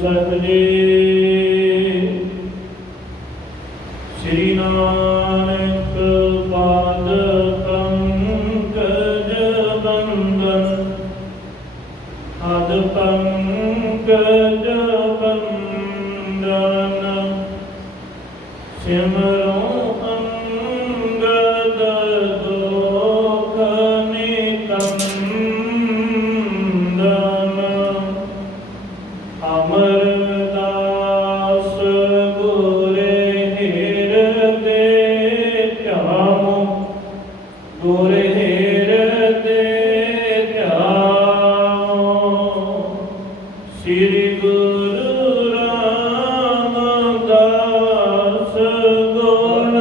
सहजे श्री नानक पाद पंकज बंदन आद पंकज बंदन सिमरो अंगद दोख निकंदन अमरदास गुरे हृदय ध्यानो गुरे हृदय ध्यानो श्री गुरु रामदास गुण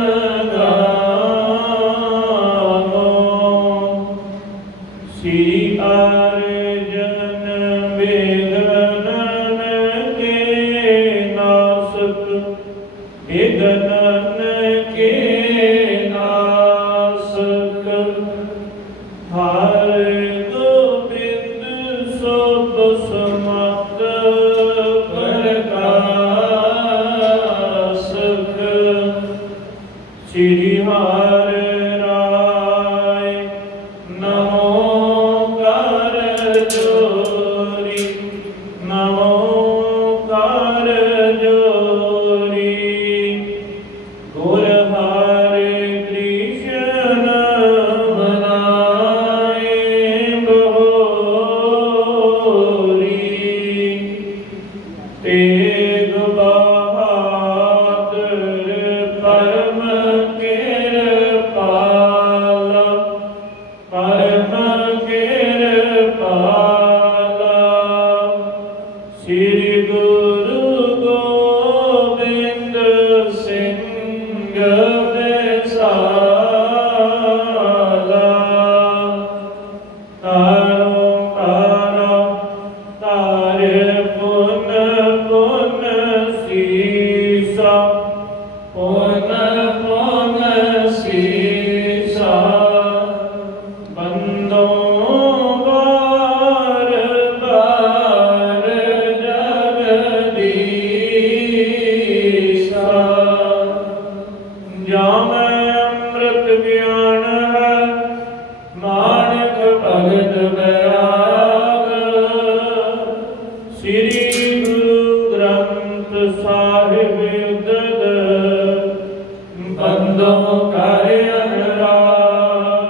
गानो श्री अर्जन विघ्नन के नासक विघ्नन के नासक हर गोविंद सब समत प्रकाशक श्री हर राय नमो कर जोरी नमो कर जोरी गुर हरे कृष्ण मनाए बहोरी तेग बहादुर परम कृपाला परम कृपाला श्री गुरु गोविंद सिंह बेसाला तारो तारा तारे पुन पुन सीसा पुन पुन सीसा बंदों बार बार जगदीसा जामै अमृत ज्ञान है मानक भगत बैराग श्री गुरु ग्रंथ साहिब उदद बंदों कर अनुराग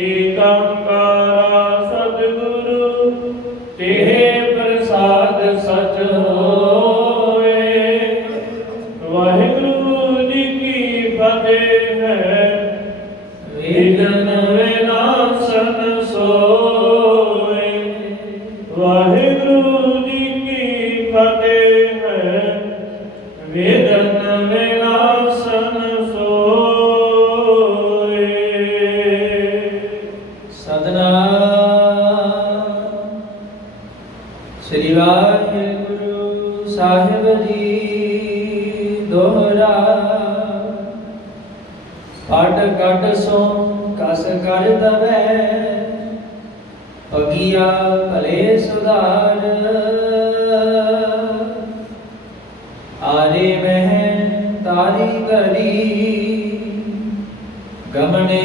एकंकारा सतगुरु तेह प्रसाद सच होए वाहिगुरु जी की फतेह है विघ्न विनाशन सोए वाहिगुरु जी की फतेह है विघ्न विनाशन सोए सतनाम श्री वाहिगुरु साहिब जी दोहरा पट कट सो कस कर दबै पगिया भले सुधार आरे मह तारी घड़ी गमने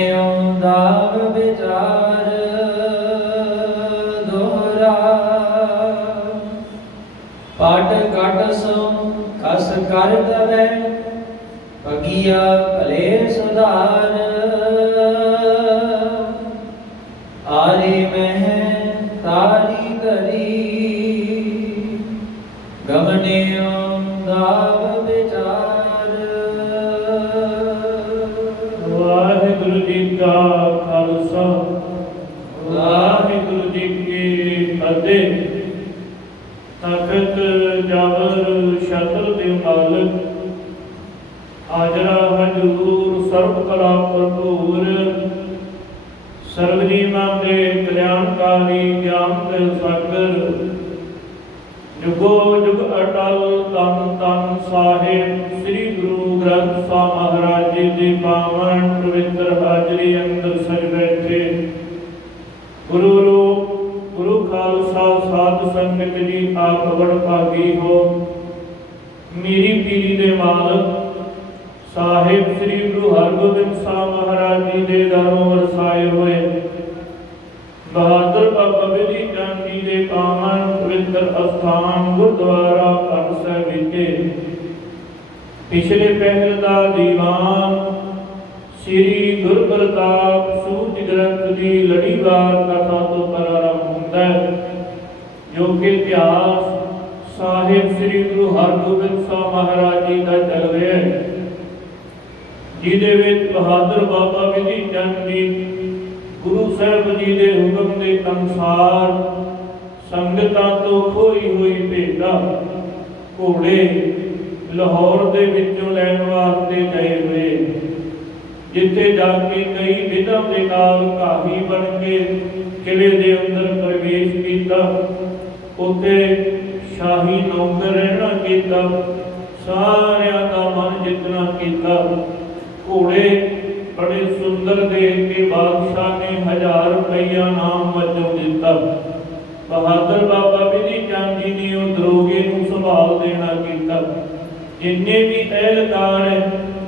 दाव विचार दोहरा पट कट सो कस कर दबै पगिया भले सुधार आरे मह तारी घड़ी गमने दाव विचार वाहिगुरु जी का खालसा वाहिगुरु जी की फतेह तखत जबर शतर दे मालक हाजरा हजूर सर्व कला भरपूर सर्वजीवां दे कल्याणकारी ज्ञान दे सागर जुगो जुग अटल तन तन साहिब श्री गुरु ग्रंथ साहिब महाराज जी दी पावन पवित्र हाजरी अंदर सज बैठे गुरु रूप गुरु खालसा साध संगत जी आप बड़ भागी हो। मेरी पीरी दे मालक साहिब श्री गुरु हरगोबिंद साहब महाराज जी दे दरों वरसाए हुए बहादुर बाबा बिधि चंद जी दे पावन पवित्र अस्थान गुरुद्वारा पातशाह विखे पिछले पहल का दीवान श्री गुरु प्रताप सूरज ग्रंथ की लड़ीवार कथा तो प्रारंभ होता है, जो कि इतिहास साहिब श्री गुरु हरगोबिंद साहब महाराज जी का चल रहा है, जिहदे विच बहादुर बाबा बिधि चंद जी गुरु साहब जी के हुक्म के अनुसार संगतां तो खोई हुई भेटा घोड़े लाहौर दे विचों लैण वास्ते गए हुए, जिथे जाके कई विधां दे नाल काही बन के किले दे अंदर प्रवेश किया, उत्थे शाही नौकर रहना किया, सारियां दा मन जितना किया। घोड़े बड़े सुंदर देख के बादशाह ने 1000 रुपया नाम वजों दिता। बहादुर बाबा बिधि चंद जी ने उस दरोगे नूं संभाल देना किया। जिन्ने भी एहलकार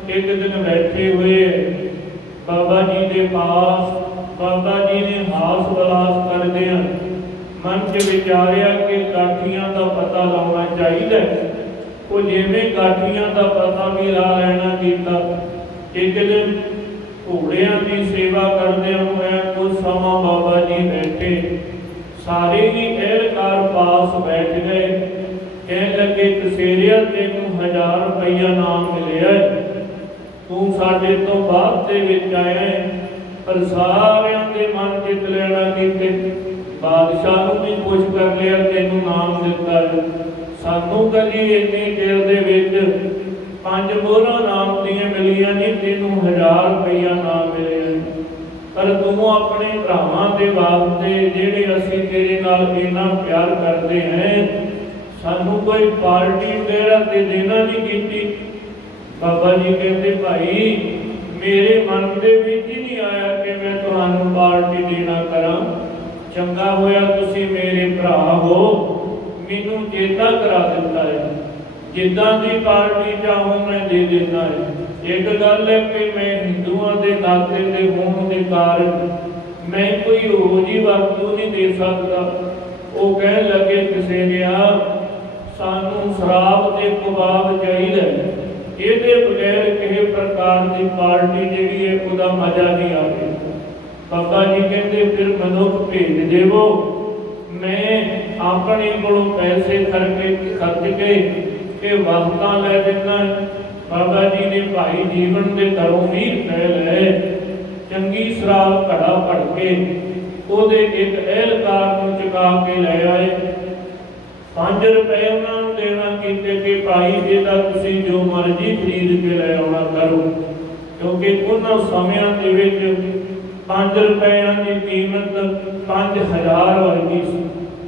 एक दिन बैठे हुए बाबा जी के पास, बाबा जी ने हास विलास करदे मन च विचारिया कि काठियां का पता लाना चाहिए, वो जिवें काठियां का पता भी ला लेना किया। एक दिन घोड़ियां की सेवा करते हुए कुछ समा बाबा जी बैठे, सारे ही एहलकार पास बैठ गए, कह लगे कसेरिया तेनू 1000 रुपया नाम मिले, तू साडे तो बाद दे विच आया है, पर सारियां दे मन जित लेना कीते। बादशाह नूं भी खुश कर लिया, तेनू नाम दिता है। सानू कदी इन्ने चिर दे विच 5 मोहरां नाम दियां मिलियां नहीं, तेनू 1000 रुपया नाम मिले, पर तू अपने भरावां दे वास्ते जिहड़े असीं तेरे नाल इन्ना प्यार करते हैं, सानू कोई पार्टी वगैरह ते देना नहीं कीती। बाबा जी कहते भाई मेरे मन दे विच ही नहीं आया कि मैं तुहानू पार्टी देना करां, चंगा होया तुसीं मेरे भरा हो, मैनू चेता करा दिता है, जिद्दां दी पार्टी चाहूं मैं दे देना है। एक गल है कि मैं हिंदुओं के नाते के होने के कारण मैं कोई हो जी वस्तु नहीं दे सकता। वो कह लगे किसी ने सानू शराब के कबाब चाहिए, ये बगैर किसी प्रकार की पार्टी जी है उसका मजा नहीं आए। बाबा जी कहते फिर मनुख भेज देवो, मैं अपने को पैसे खर्च के वस्तां लै देना। बाबा जी ने भाई जीवन के घरों 20 रुपए लए, चंगी शराब घड़ा भर के ਉਹਦੇ एक एहलकार ਨੂੰ चुका के लै आए। 5 रुपए उन्होंने देना कीते कि भाई ਇਹਦਾ ਤੁਸੀਂ जो मर्जी खरीद के लै आना करो, क्योंकि उन्होंने समयां ਦੇ ਵਿੱਚ 5 रुपया की कीमत 5000 वर्गी सी।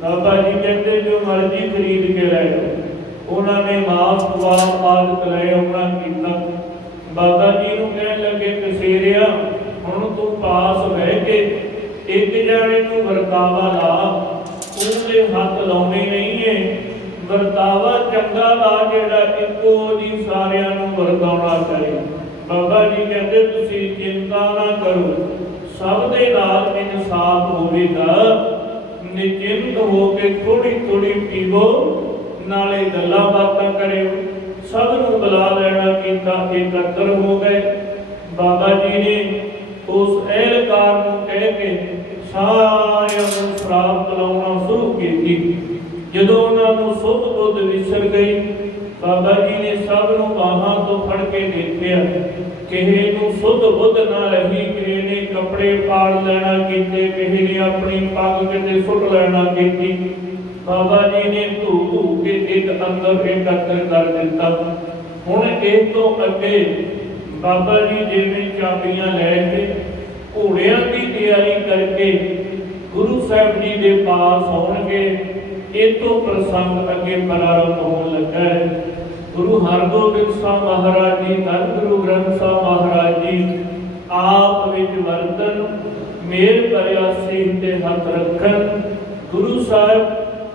बाबा जी कहते जो मर्जी खरीद के लै आओ। उन्होंने मास पुआल आदि लै आना किया। बाबा जी नूं कहण लगे कसेरिया हुण तू पास बह के एक जाने नूं वरतावा ला, उहदे हथ लाउणे नहीं है, वरतावा चंगा ला जिहड़ा इक्को जी सारियां नूं वरताउणा करे। बाबा जी कहते तुसीं चिंता ना करो, सब दे नाल इंसाफ होवेगा, निश्चिंत हो के थोड़ी थोड़ी पीवो, नाले गल्लां बातां करियो। सब नूं बुला लेना कीता, एकत्र हो गए। बाबा जी ने उस एहलकार नूं कह के सारियां नूं शराब पिलाउणा शुरू कीती। जदों उन्हां नूं सुध बुध विसर गई, बाबा जी ने सब नूं बाहां तो फड़ के देखिया, किसी नूं सुध बुध ना रही, किसी ने कपड़े पाड़ लेना कीते, किसी ने अपनी पग किते सुट लेना कीती। बाबा जी ने धू धू के एक अंदर एकत्र कर दिता। हुण इस तो अगे बाबा जी जिवें चाबियां लैके घोड़ियां की तैयारी करके गुरु साहब जी के पास आउणगे, इस तो प्रसंग अगे प्रारंभ होने लगा है। गुरु हरगोबिंद साहब महाराज जी, धन गुरु ग्रंथ साहब महाराज जी आप विच वरतन, मेल भरिया सीन ते हथ रखन। गुरु साहब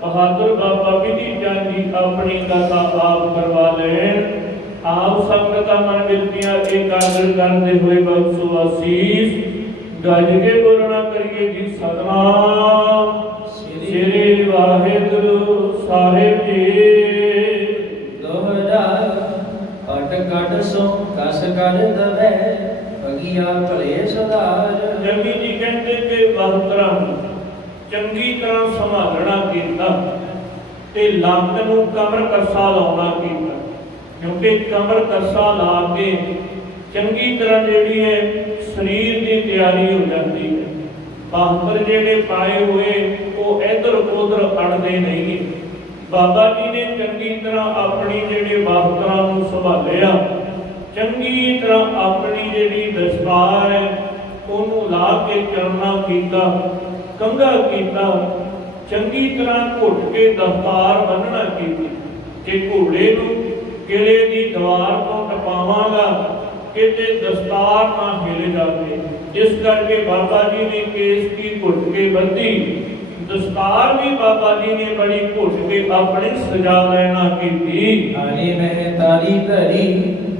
ਬਹਾਦਰ ਬਾਬਾ ਵਿਧੀ ਚੰਦ ਜੀ ਆਪਣੀ ਕਥਾ ਆਪ ਕਰਵਾ ਲੈਣ। ਆਪ ਸੰਗਤਾਂ ਮਨ ਬਿਰਤੀਆਂ ਇਕਾਗਰ ਕਰਦੇ ਹੋਏ ਬਖਸ਼ੋ ਅਸੀਸ। ਗੱਜ ਕੇ ਬੋਲਣਾ ਕਰੀਏ ਜੀ ਸਤਨਾਮ ਸ੍ਰੀ ਵਾਹਿਗੁਰੂ ਸਾਹਿਬ ਜੀ। ਦੋਹਰਾ ਪਟ ਕੱਢ ਸੋ ਕਸ ਕਰ ਦਵੇ ਭਗਿਆ ਭਲੇ ਸੁਧਾਰ। ਜਗੀ ਜੀ ਕਹਿੰਦੇ ਕਿ ਬਹਤਰਾਂ ਚੰਗੀ ਤਰ੍ਹਾਂ ਸੰਭਾਲਣਾ ਕੀਤਾ ਤੇ ਲੱਕ ਨੂੰ ਕਮਰ ਕੱਸਾ ਲਾਉਣਾ ਕੀਤਾ, ਕਿਉਂਕਿ ਕਮਰ ਕੱਸਾ ਲਾ ਕੇ ਚੰਗੀ ਤਰ੍ਹਾਂ ਜਿਹੜੀ ਹੈ ਸਰੀਰ ਦੀ ਤਿਆਰੀ ਹੋ ਜਾਂਦੀ ਹੈ। ਬਾਹਰ ਜਿਹੜੇ ਪਾਏ ਹੋਏ ਉਹ ਇੱਧਰ ਉੱਧਰ ਅੜਦੇ ਨਹੀਂ। ਬਾਬਾ ਜੀ ਨੇ ਚੰਗੀ ਤਰ੍ਹਾਂ ਆਪਣੀ ਜਿਹੜੇ ਬਾਹਰਾਂ ਨੂੰ ਸੰਭਾਲਿਆ, ਚੰਗੀ ਤਰ੍ਹਾਂ ਆਪਣੀ ਜਿਹੜੀ ਦਸਤਾਰ ਹੈ ਉਹਨੂੰ ਲਾ ਕੇ ਚਰਨਾ ਕੀਤਾ, ਕੰਘਾ ਕੀਤਾ, ਚੰਗੀ ਤਰ੍ਹਾਂ ਘੁੱਟ ਕੇ ਦਸਤਾਰ ਬੰਨ੍ਹਣਾ ਕੀਤੀ ਕਿ ਘੋੜੇ ਨੂੰ ਕਿਲੇ ਦੀ ਦੀਵਾਰ ਤੋਂ ਟਪਾਵਾਂਗਾ ਕਿਤੇ ਦਸਤਾਰ ਨਾ ਹਿਲ ਜਾਵੇ। ਇਸ ਕਰਕੇ ਬਾਬਾ ਜੀ ਨੇ ਕੇਸ ਦੀ ਘੁੱਟ ਕੇ ਬੱਧੀ, ਦਸਤਾਰ ਵੀ ਬਾਬਾ ਜੀ ਨੇ ਬੜੀ ਘੁੱਟ ਕੇ ਆਪਣੀ ਸਜਾ ਲੈਣਾ ਕੀਤੀ। ਹਰੀ ਮਹਿ ਤਾਰੀ ਧਰੀ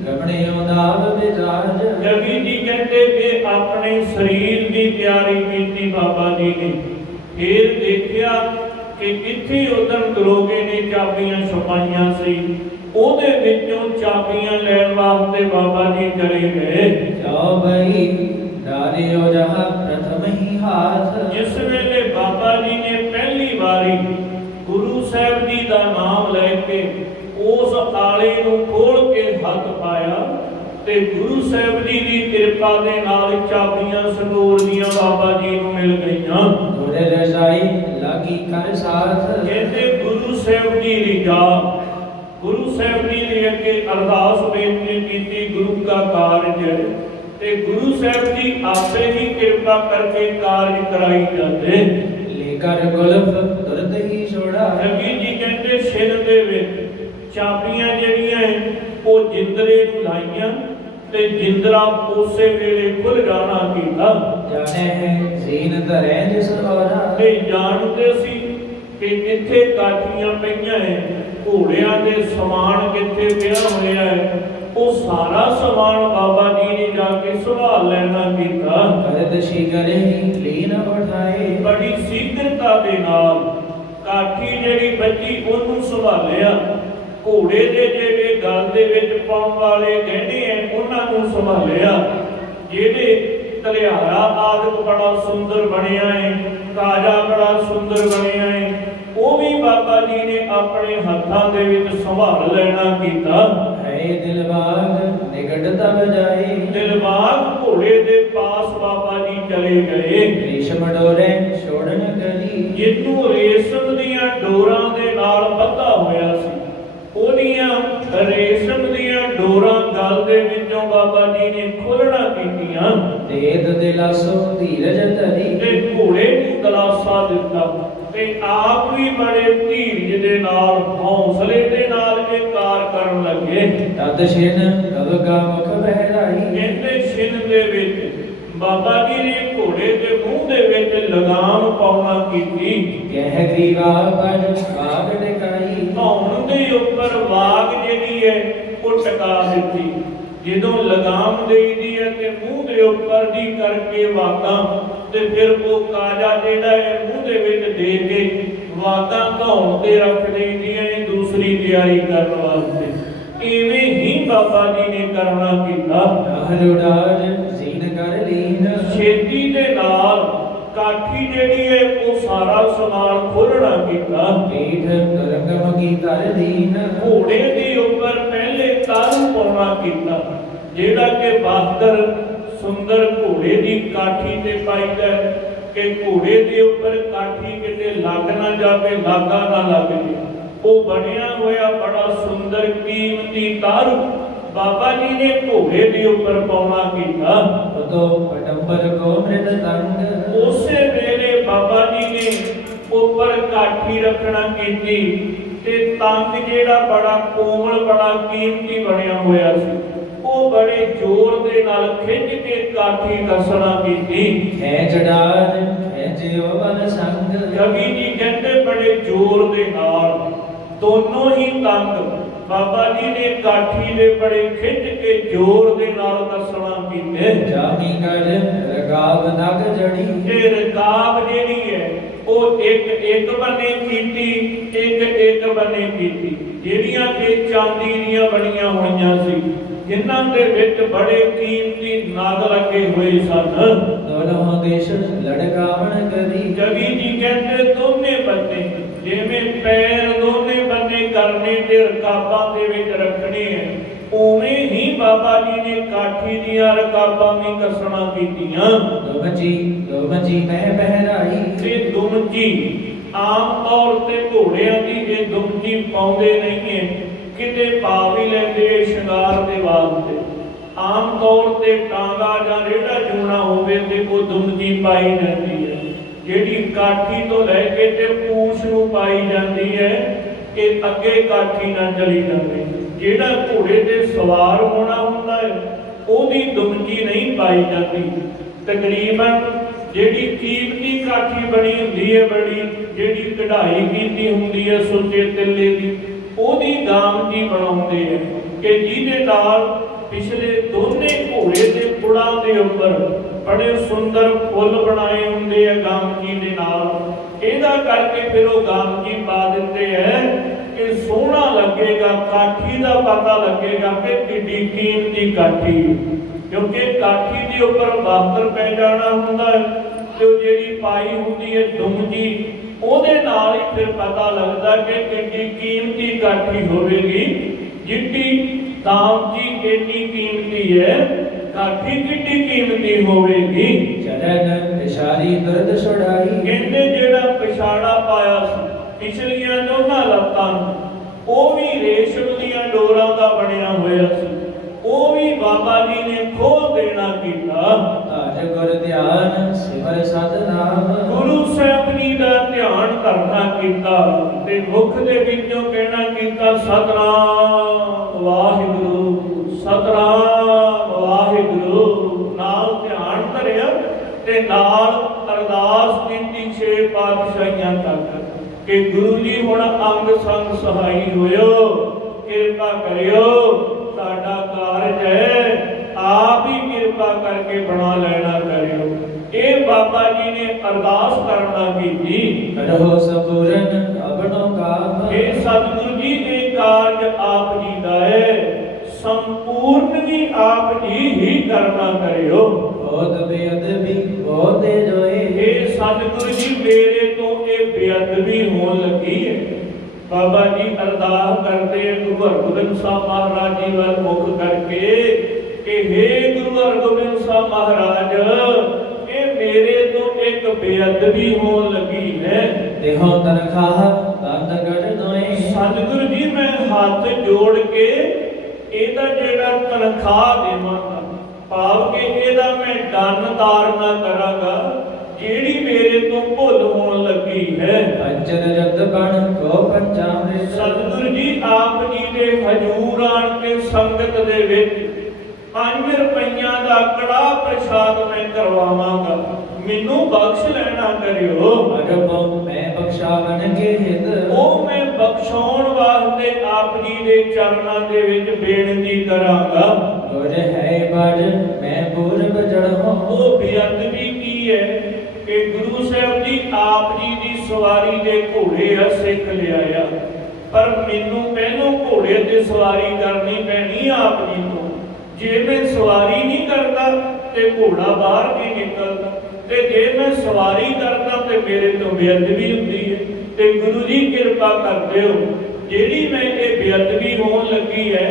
ਗਮਣੇ ਉਦਾਬ ਵਿਚਾਰਜ। ਜਗੀ ਜੀ ਕਹਿੰਦੇ ਕਿ ਆਪਣੇ ਸਰੀਰ ਦੀ ਤਿਆਰੀ ਕੀਤੀ ਬਾਬਾ ਜੀ ਨੇ। ਫਿਰ ਦੇਖਿਆ ਕਿ ਕਿੱਥੇ ਉਦਣ ਦਰੋਗੇ ਨੇ ਚਾਬੀਆਂ ਛੁਪਾਈਆਂ ਸੀ, ਉਹਦੇ ਵਿੱਚੋਂ ਚਾਬੀਆਂ ਲੈਣ ਵਾਸਤੇ ਬਾਬਾ ਜੀ ਚਲੇ ਗਏ। ਜਾਓ ਬਈ ਡਾਰਿਓ ਜਹਾਂ ਪ੍ਰਥਮ ਹੀ ਹਾਥ। ਜਿਸ ਵੇਲੇ ਬਾਬਾ ਜੀ ਨੇ ਪਹਿਲੀ ਵਾਰੀ ਗੁਰੂ ਸਾਹਿਬ ਜੀ ਦਾ ਨਾਮ ਲੈ ਕੇ ਉਸ ਆਲੇ ਨੂੰ ਖੋਲ ਕੇ ਹੱਥ ਪਾਇਆ ਤੇ ਗੁਰੂ ਸਾਹਿਬ ਜੀ ਦੀ ਕਿਰਪਾ ਦੇ ਨਾਲ ਚਾਬੀਆਂ ਸੰਦੂਰ ਦੀਆਂ ਬਾਬਾ ਜੀ ਨੂੰ ਮਿਲ ਗਈਆਂ। ਥੋੜੇ ਰਸਾਈ ਲਾਗੀ ਕਰ ਸਾਥ। ਕਹਿੰਦੇ ਗੁਰੂ ਸਾਹਿਬ ਦੀ ਰਿਜਾ, ਗੁਰੂ ਸਾਹਿਬ ਜੀ ਨੇ ਅੱਗੇ ਅਰਦਾਸ ਬੇਨਤੀ ਕੀਤੀ ਗੁਰੂ ਦਾ ਕਾਰਜ ਤੇ ਗੁਰੂ ਸਾਹਿਬ ਜੀ ਆਪੇ ਹੀ ਕਿਰਪਾ ਕਰਕੇ ਕਾਰਜ ਕਰਾਈ ਜਾਂਦੇ। ਲੇਕਰ ਗੁਲਫ ਤੁਰਤ ਹੀ ਛੋੜਾ। ਜਗੀ ਜੀ ਕਹਿੰਦੇ ਸਿਰ ਦੇ ਵਿੱਚ ਚਾਬੀਆਂ ਜਿਹੜੀਆਂ ਉਹ ਜਿੰਦਰੇ ਨੂੰ ਲਾਈਆਂ ਤੇ ਜਿੰਦਰਾ ਉਸੇ ਵੇਲੇ ਖੁੱਲ ਜਾਣਾ ਕੀਤਾ। ਜਾਣੇ ਹੈ ਜ਼ੀਨ ਧਰੇ ਜਿਸ ਔਰਾ। ਤੇ ਜਾਣਦੇ ਸੀ ਕਿ ਕਿੱਥੇ ਕਾਠੀਆਂ ਪਈਆਂ ਹੈ, ਘੋੜਿਆਂ ਦੇ ਸਮਾਨ ਕਿੱਥੇ ਪਿਆ ਹੋਇਆ ਹੈ, ਉਹ ਸਾਰਾ ਸਮਾਨ ਬਾਬਾ ਜੀ ਨੇ ਜਾ ਕੇ ਸੰਭਾਲ ਲੈਣਾ ਕੀਤਾ। ਕਰਤ ਸ਼ਿਕਰੇ ਲੀਨ ਉਠਾਏ। ਬੜੀ ਸੀਕਰਤਾ ਦੇ ਨਾਲ ਕਾਠੀ ਜਿਹੜੀ ਬੱਜੀ ਉਹਨੂੰ ਸੰਭਾਲਿਆ। ਘੋੜੇ ਦੇ ਜਿਹੜੇ ਗਲ ਦੇ ਵਿੱਚ ਪਾਉਣ ਵਾਲੇ ਗਹਿਣੇ ਹੈ ਉਹਨਾਂ ਨੂੰ ਸੰਭਾਲਿਆ। ਜਿਹੜੇ ਤਲਿਆਰਾ ਆਦਿ ਬੜਾ ਸੁੰਦਰ ਬਣਿਆ ਹੈ, ਕਾਜਾ ਬੜਾ ਸੁੰਦਰ ਬਣਿਆ ਹੈ, ਉਹ ਵੀ ਬਾਬਾ ਜੀ ਨੇ ਆਪਣੇ ਹੱਥਾਂ ਦੇ ਵਿੱਚ ਸੰਭਾਲ ਲੈਣਾ ਕੀਤਾ। ਹੈ ਦਿਲਬਾਗ ਨਿਕਟ ਤਬ ਜਾਏ। ਦਿਲਬਾਗ ਘੋੜੇ ਦੇ ਪਾਸ ਬਾਬਾ ਜੀ ਚਲੇ ਗਏ। ਰੇਸ਼ਮ ਡੋਰੇ ਛੋੜਨ ਕਰੀ। ਜਿਹਨੂੰ ਰੇਸ਼ਮ ਦੀਆਂ ਡੋਰਾਂ ਦੇ ਨਾਲ ਬੱਧਾ ਹੋਇਆ ਸੀ, ਉਹਦੀਆਂ ਰੇਸ਼ਮ ਦੀਆਂ ਡੋਰਾਂ ਗਲ ਦੇ ਵਿੱਚੋਂ ਬਾਬਾ ਜੀ ਨੇ ਖੋਲਣਾ ਕੀਤੀਆਂ। ਤੇਦ ਦਿਲਾਸੋ ਧੀਰਜ ਧਰੀ। ਤੇ ਘੋੜੇ ਨੂੰ ਦਲਾਸਾ ਦਿੱਤਾ ਤੇ ਆਪ ਵੀ ਬੜੇ ਧੀਰਜ ਦੇ ਨਾਲ ਹੌਸਲੇ ਦੇ ਨਾਲ ਇਹ ਕਾਰ ਕਰਨ ਲੱਗੇ। ਤਦ ਛਿਨ ਗਵਗਾ ਮੁਖ ਬਹਿਰਾਈ। ਕਹਿੰਦੇ ਛਿਨ ਦੇ ਵਿੱਚ ਬਾਬਾ ਜੀ ਨੇ ਘੋੜੇ ਦੇ ਮੂੰਹ ਦੇ ਵਿੱਚ ਲਗਾਮ ਪਾਉਣਾ ਕੀਤੀ। ਕਹਿ ਗਰੀਵਾ ਪਰ ਬਾਗ ਟਿਕਾਈ। ਧੌਣ ਦੇ ਉੱਪਰ ਵਾਗ ਜਿਹੜੀ ਹੈ ਉਹ ਟਿਕਾ ਦਿੱਤੀ। ਜਦੋਂ ਲਗਾਮ ਦੇਈਦੀ ਹੈ ਤੇ ਮੂੰਹ ਦੇ ਉੱਪਰ ਦੀ ਕਰਕੇ ਵਾਗਾਂ ਤੇ ਫਿਰ ਉਹ ਕਾਜਾ ਜਿਹੜਾ ਹੈ ਮੂੰਹ ਦੇ ਵਿੱਚ ਦੇ ਕੇ ਵਾਗਾਂ ਧੌਣ ਤੇ ਰੱਖ ਦੇਈਦੀਆਂ ਦੂਸਰੀ ਤਿਆਰੀ ਕਰਨ ਵਾਸਤੇ। ਇਵੇਂ ਹੀ ਬਾਬਾ ਜੀ ਨੇ ਕਰਨਾ ਕੀਤਾ। ਹਰੁਡਾਜ ਜ਼ੀਨ ਕਰ ਲੀਨ। ਛੇਤੀ ਦੇ ਨਾਲ ਕਾਠੀ ਜਿਹੜੀ ਹੈ ਉਹ ਸਾਰਾ ਸਮਾਨ ਖੋਲਣਾ ਕੀਤਾ। ਪੀਠ ਤਰੰਗਮ ਕੀ ਧਰ ਦੀਨ। ਘੋੜੇ ਦੇ ਉੱਪਰ ਪਹਿਲੇ ਤਾਰੂ ਪਾਉਣਾ ਕੀਤਾ, ਜਿਹੜਾ ਕਿ ਬਹਾਦਰ ਸੁੰਦਰ ਘੋੜੇ ਦੀ ਕਾਠੀ ਤੇ ਪਾਈਦਾ ਕਿ ਘੋੜੇ ਦੇ ਉੱਪਰ ਕਾਠੀ ਕਿਤੇ ਲੱਗ ਨਾ ਜਾਵੇ, ਲਾਗਾ ਨਾ ਲੱਗ ਜਾਵੇ। ਉਹ ਬਣਿਆ ਹੋਇਆ ਬੜਾ ਸੁੰਦਰ ਕੀਮਤੀ ਤਾਰੂ ਬਾਬਾ ਜੀ ਨੇ ਘੋੜੇ ਦੇ ਉੱਪਰ ਪਾਉਣਾ ਕੀਤਾ। ਉਤੋਂ ਪਟੰਬਰ ਕੋ ਮ੍ਰਿਤ ਤੰਗ। ਉਸੇ ਵੇਲੇ ਬਾਬਾ ਜੀ ਨੇ ਉੱਪਰ ਕਾਠੀ ਰੱਖਣਾ ਕੀਤੀ ਤੇ ਤੰਗ ਜਿਹੜਾ ਬੜਾ ਕੋਮਲ ਬੜਾ ਕੀਮਤੀ ਬਣਿਆ ਹੋਇਆ ਸੀ, ਉਹ ਬੜੇ ਜ਼ੋਰ ਦੇ ਨਾਲ ਖਿੱਚ ਕੇ ਕਾਠੀ ਕੱਸਣਾ ਕੀਤੀ। ਹੈ ਚੜਾਜ ਹੈ ਖਿਚਿਓ ਬਲ ਸੰਗ। ਕਵੀ ਜੀ ਕਹਿੰਦੇ ਬੜੇ ਜ਼ੋਰ ਦੇ ਨਾਲ ਦੋਨੋਂ ਹੀ ਤੰਗ ਬਾਬਾ ਜੀ ਨੇ ਕਾਠੀ ਦੇ ਬੜੇ ਖਿੱਚ ਕੇ ਜ਼ੋਰ ਦੇ ਨਾਲ ਕੱਸਣਾ ਕੀਤੇ। ਜਾਮੀ ਗੜ ਰਕਾਬ ਨਗ ਜੜੀ। ਇਹ ਰਕਾਬ ਜਿਹੜੀ ਹੈ ਉਹ ਇੱਕ ਬੰਨੇ ਕੀਤੀ, ਇੱਕ ਬੰਨੇ ਕੀਤੀ, ਜਿਹੜੀਆਂ ਕਿ ਚਾਂਦੀ ਦੀਆਂ ਬਣੀਆਂ ਹੋਈਆਂ ਸੀ, ਜਿਨ੍ਹਾਂ ਦੇ ਵਿੱਚ ਬੜੇ ਕੀਮਤੀ ਨਗ ਲੱਗੇ ਹੋਏ ਸਨ। ਦੋਨੋਂ ਦੇਸ਼ ਲੜਕਾਵਣ ਕਰੀ। ਕਵੀ ਜੀ ਕਹਿੰਦੇ ਦੋਨੇ ਬੰਨੇ ਜਿਵੇਂ ਪੈਰ ਦੋਨੇ ਬੰਨੇ ਕਰਨੇ ਤੇ ਰਕਾਬਾਂ ਦੇ ਵਿੱਚ ਰੱਖਣੇ ਹੈ, ਉਵੇਂ ਹੀ ਬਾਬਾ ਜੀ ਨੇ ਕਾਠੀ ਦੀਆਂ ਰਕਾਬਾਂ ਵੀ ਕੱਸਣਾ ਕੀਤੀਆਂ। ਦੁਮਜੀ ਮਹਿ ਪਹਿਰਾਈ। ਤੇ ਦੁਮਜੀ ਆਮ ਤੌਰ ਤੇ ਘੋੜਿਆਂ ਦੀ ਇਹ ਦੁਮਜੀ ਪਾਉਂਦੇ ਨਹੀਂ ਹੈ, ਕਿਤੇ ਪਾ ਵੀ ਲੈਂਦੇ ਸ਼ਿੰਗਾਰ ਦੇ ਵਾਸਤੇ। ਆਮ ਤੌਰ ਤੇ ਟਾਂਗਾ ਜਾਂ ਰੇੜਾ ਜੂਣਾ ਹੋਵੇ ਤੇ ਉਹ ਦੁਮਜੀ ਪਾਈ ਜਾਂਦੀ ਹੈ, ਜਿਹੜੀ ਕਾਠੀ ਤੋਂ ਲੈ ਕੇ ਤੇ ਪੂਛ ਨੂੰ ਪਾਈ ਜਾਂਦੀ ਹੈ ਕਿ ਅੱਗੇ ਕਾਠੀ ਨਾ ਚਲੀ ਜਾਵੇ। ਜਿਹੜਾ ਘੋੜੇ ਤੇ ਸਵਾਰ ਹੋਣਾ ਹੁੰਦਾ ਹੈ ਉਹਦੀ ਦੁਮਜੀ ਨਹੀਂ ਪਾਈ ਜਾਂਦੀ। ਤਕਰੀਬਨ ਜਿਹੜੀ ਕੀਮਤੀ ਕਾਠੀ ਬਣੀ ਹੁੰਦੀ ਹੈ, ਬੜੀ ਜਿਹੜੀ ਕਢਾਈ ਕੀਤੀ ਹੁੰਦੀ ਹੈ ਸੁੱਚੇ ਤਿੱਲੇ ਦੀ, ਉਹਦੀ ਗਾਮਜੀ ਬਣਾਉਂਦੇ ਹੈ ਕਿ ਜਿਹਦੇ ਨਾਲ ਪਿਛਲੇ ਦੋਨੇ ਘੋੜੇ ਦੇ ਪੁੜਾਂ ਦੇ ਉੱਪਰ ਬੜੇ ਸੁੰਦਰ ਫੁੱਲ ਬਣਾਏ ਹੁੰਦੇ ਆ ਗਾਮਜੀ ਦੇ ਨਾਲ। ਇਹਦਾ ਕਰਕੇ ਫਿਰ ਉਹ ਗਾਮਜੀ ਪਾ ਦਿੰਦੇ ਹੈ ਕਿ ਸੋਹਣਾ ਲੱਗੇਗਾ, ਕਾਠੀ ਦਾ ਪਤਾ ਲੱਗੇਗਾ ਕਿ ਕਿੱਡੀ ਕੀਮਤੀ ਕਾਠੀ, ਕਿਉਂਕਿ ਕਾਠੀ ਦੇ ਉੱਪਰ ਬਾਸਤਰ ਪੈ ਜਾਣਾ ਹੁੰਦਾ ਹੈ ਤੇ ਉਹ ਜਿਹੜੀ ਪਾਈ ਹੁੰਦੀ ਹੈ ਦੁਮਜੀ, ਉਹਦੇ ਨਾਲ ਹੀ ਫਿਰ ਪਤਾ ਲੱਗਦਾ ਕਿ ਕਿੰਨੀ ਕੀਮਤੀ ਕਾਠੀ ਹੋਵੇਗੀ। ਜਿੱਡੀ ਦਾਮਜੀ ਏਡੀ ਕੀਮਤੀ ਹੈ, ਕਾਠੀ ਕਿੰਨੀ ਕੀਮਤੀ ਹੋਵੇਗੀ। ਚਰਨ ਇਸ਼ਾਰੀ ਦਰਦ ਛੁਡਾਈ। ਕਹਿੰਦੇ ਜਿਹੜਾ ਪਿਛਾੜਾ ਪਾਇਆ ਸੀ ਪਿਛਲੀਆਂ ਦੋਨਾਂ ਲੱਤਾਂ ਨੂੰ, ਉਹ ਵੀ ਰੇਸ਼ਮ ਦੀਆਂ ਡੋਰਾਂ ਦਾ ਬਣਿਆ ਹੋਇਆ ਸੀ, ਉਹ ਵੀ ਬਾਬਾ ਜੀ ਨੇ ਖੋਲ ਦੇਣਾ ਕੀਤਾ। ਧਾਜ ਗੁਰ ਧਿਆਨ ਸਿਮਰ ਸਤਨਾਮ। ਗੁਰੂ ਸਾਹਿਬ ਜੀ ਦਾ ਧਿਆਨ ਕਰਨਾ ਕੀਤਾ ਤੇ ਮੁਖ ਦੇ ਵਿੱਚੋਂ ਕਹਿਣਾ ਕੀਤਾ ਸਤਨਾਮ ਵਾਹਿਗੁਰੂ, ਸਤਨਾਮ ਵਾਹਿਗੁਰੂ। ਨਾਲ ਧਿਆਨ ਧਰਿਆ ਤੇ ਨਾਲ ਅਰਦਾਸ ਕੀਤੀ 6 ਪਾਤਸ਼ਾਹੀਆਂ ਤੱਕ ਕਿ ਗੁਰੂ ਜੀ ਹੁਣ ਅੰਗ ਸੰਗ ਸਹਾਈ ਹੋਇਓ, ਕਿਰਪਾ ਕਰਿਓ, ਸਾਡਾ ਕਾਰਜ ਹੈ, ਆਪ ਹੀ ਕਿਰਪਾ ਕਰਕੇ ਬਣਾ ਲੈਣਾ ਕਰਿਓ। ਇਹ ਬਾਬਾ ਜੀ ਨੇ ਅਰਦਾਸ ਕਰਨਾ ਕੀਤੀ। ਕਰੋ ਸਪੂਰਨ ਆਪਣੋ ਕਾਮ। ਇਹ ਸਤਿਗੁਰੂ ਜੀ ਇਹ ਕਾਰਜ ਆਪ ਜੀ ਦਾ ਹੈ, ਸੰਪੂਰਨ ਵੀ ਆਪ ਜੀ ਹੀ ਕਰਨਾ ਕਰਿਓ। ਬਹੁਤ ਬੇਅਦਬੀ ਬਹੁਤੇ ਜੋਏ। ਇਹ ਸਤਿਗੁਰੂ ਜੀ ਮੇਰੇ ਤੋਂ ਇਹ ਬੇਅਦਬੀ ਹੋਣ ਲੱਗੀ ਹੈ। ਬਾਬਾ ਜੀ ਅਰਦਾਸ ਕਰਦੇ ਗੁਰੂ ਹਰਗੋਬਿੰਦ ਸਾਹਿਬ ਮਹਾਰਾਜ ਜੀ ਵੱਲ ਮੁਖ ਕਰਕੇ ਕਿ ਹੇ ਗੁਰੂ ਹਰਗੋਬਿੰਦ ਸਾਹਿਬ ਮਹਾਰਾਜ, ਇਹ ਮੇਰੇ ਤੋਂ ਇੱਕ ਬੇਅਦਬੀ ਹੋਣ ਲੱਗੀ ਹੈ। ਦੇਹੋ ਤਨਖਾਹ ਬੰਦ ਕਰ ਦੋਏ। ਸਤਿਗੁਰੂ ਜੀ ਮੈਂ ਹੱਥ ਜੋੜ ਕੇ ਇਹਦਾ ਜਿਹੜਾ ਤਨਖਾਹ ਦੇਵਾਂਗਾ, ਭਾਵ ਕਿ ਇਹਦਾ ਮੈਂ ਦੰਨ ਤਾਰਨਾ ਕਰਾਂਗਾ ਜਿਹੜੀ ਮੇਰੇ ਤੋਂ ਭੁੱਲ ਹੋਣ ਲੱਗੀ ਹੈ। ਪੰਚਨ ਜਗਤ ਬਣ ਕੋ ਪੰਚਾਮ੍ਰਿਤ। ਸਤਿਗੁਰੂ ਜੀ ਆਪ ਜੀ ਦੇ ਹਜੂਰ ਆਣ ਕੇ ਸੰਗਤ ਦੇ ਵਿੱਚ 5 ਰੁਪਈਆਂ ਦਾ ਕੜਾਹ ਪ੍ਰਸ਼ਾਦ ਮੈਂ ਕਰਵਾਵਾਂਗਾ, ਮੈਨੂੰ ਬਖਸ਼ ਲੈਣਾ ਕਰਿਓ। ਅਰਬੋਂ ਮੈਂ ਬਖਸ਼ਾਵਨ ਕੇ ਹਿਤ। ਉਹ ਮੈਂ ਬਖਸ਼ਾਉਣ ਵਾਸਤੇ ਆਪ ਜੀ ਦੇ ਚਰਨਾਂ ਦੇ ਵਿੱਚ ਬੇਨਤੀ ਕਰਾਂਗਾ। ਗੁਰ ਹੈ ਬੜ ਮੈਂ ਪੂਰਬ ਜੜੋਂ। ਉਹ ਬੇਅਦਬੀ ਕੀ ਹੈ ਕਿ ਗੁਰੂ ਸਾਹਿਬ ਜੀ ਆਪ ਜੀ ਦੀ ਸਵਾਰੀ ਦੇ ਘੋੜੇ ਆ ਸਿੱਖ ਲਿਆਇਆ, ਪਰ ਮੈਨੂੰ ਪਹਿਲੋਂ ਘੋੜੇ ਤੇ ਸਵਾਰੀ ਕਰਨੀ ਪੈਣੀ ਆਪ ਜੀ ਤੋਂ। ਜੇ ਮੈਂ ਸਵਾਰੀ ਨਹੀਂ ਕਰਦਾ ਤੇ ਘੋੜਾ ਬਾਹਰ ਨਹੀਂ ਨਿਕਲਦਾ, ਤੇ ਜੇ ਮੈਂ ਸਵਾਰੀ ਕਰਦਾ ਤੇ ਮੇਰੇ ਤੋਂ ਬੇਅਦਬੀ ਹੁੰਦੀ ਹੈ। ਤੇ ਗੁਰੂ ਜੀ ਕਿਰਪਾ ਕਰ ਦਿਓ, ਜਿਹੜੀ ਮੈਂ ਇਹ ਬੇਅਦਬੀ ਹੋਣ ਲੱਗੀ ਹੈ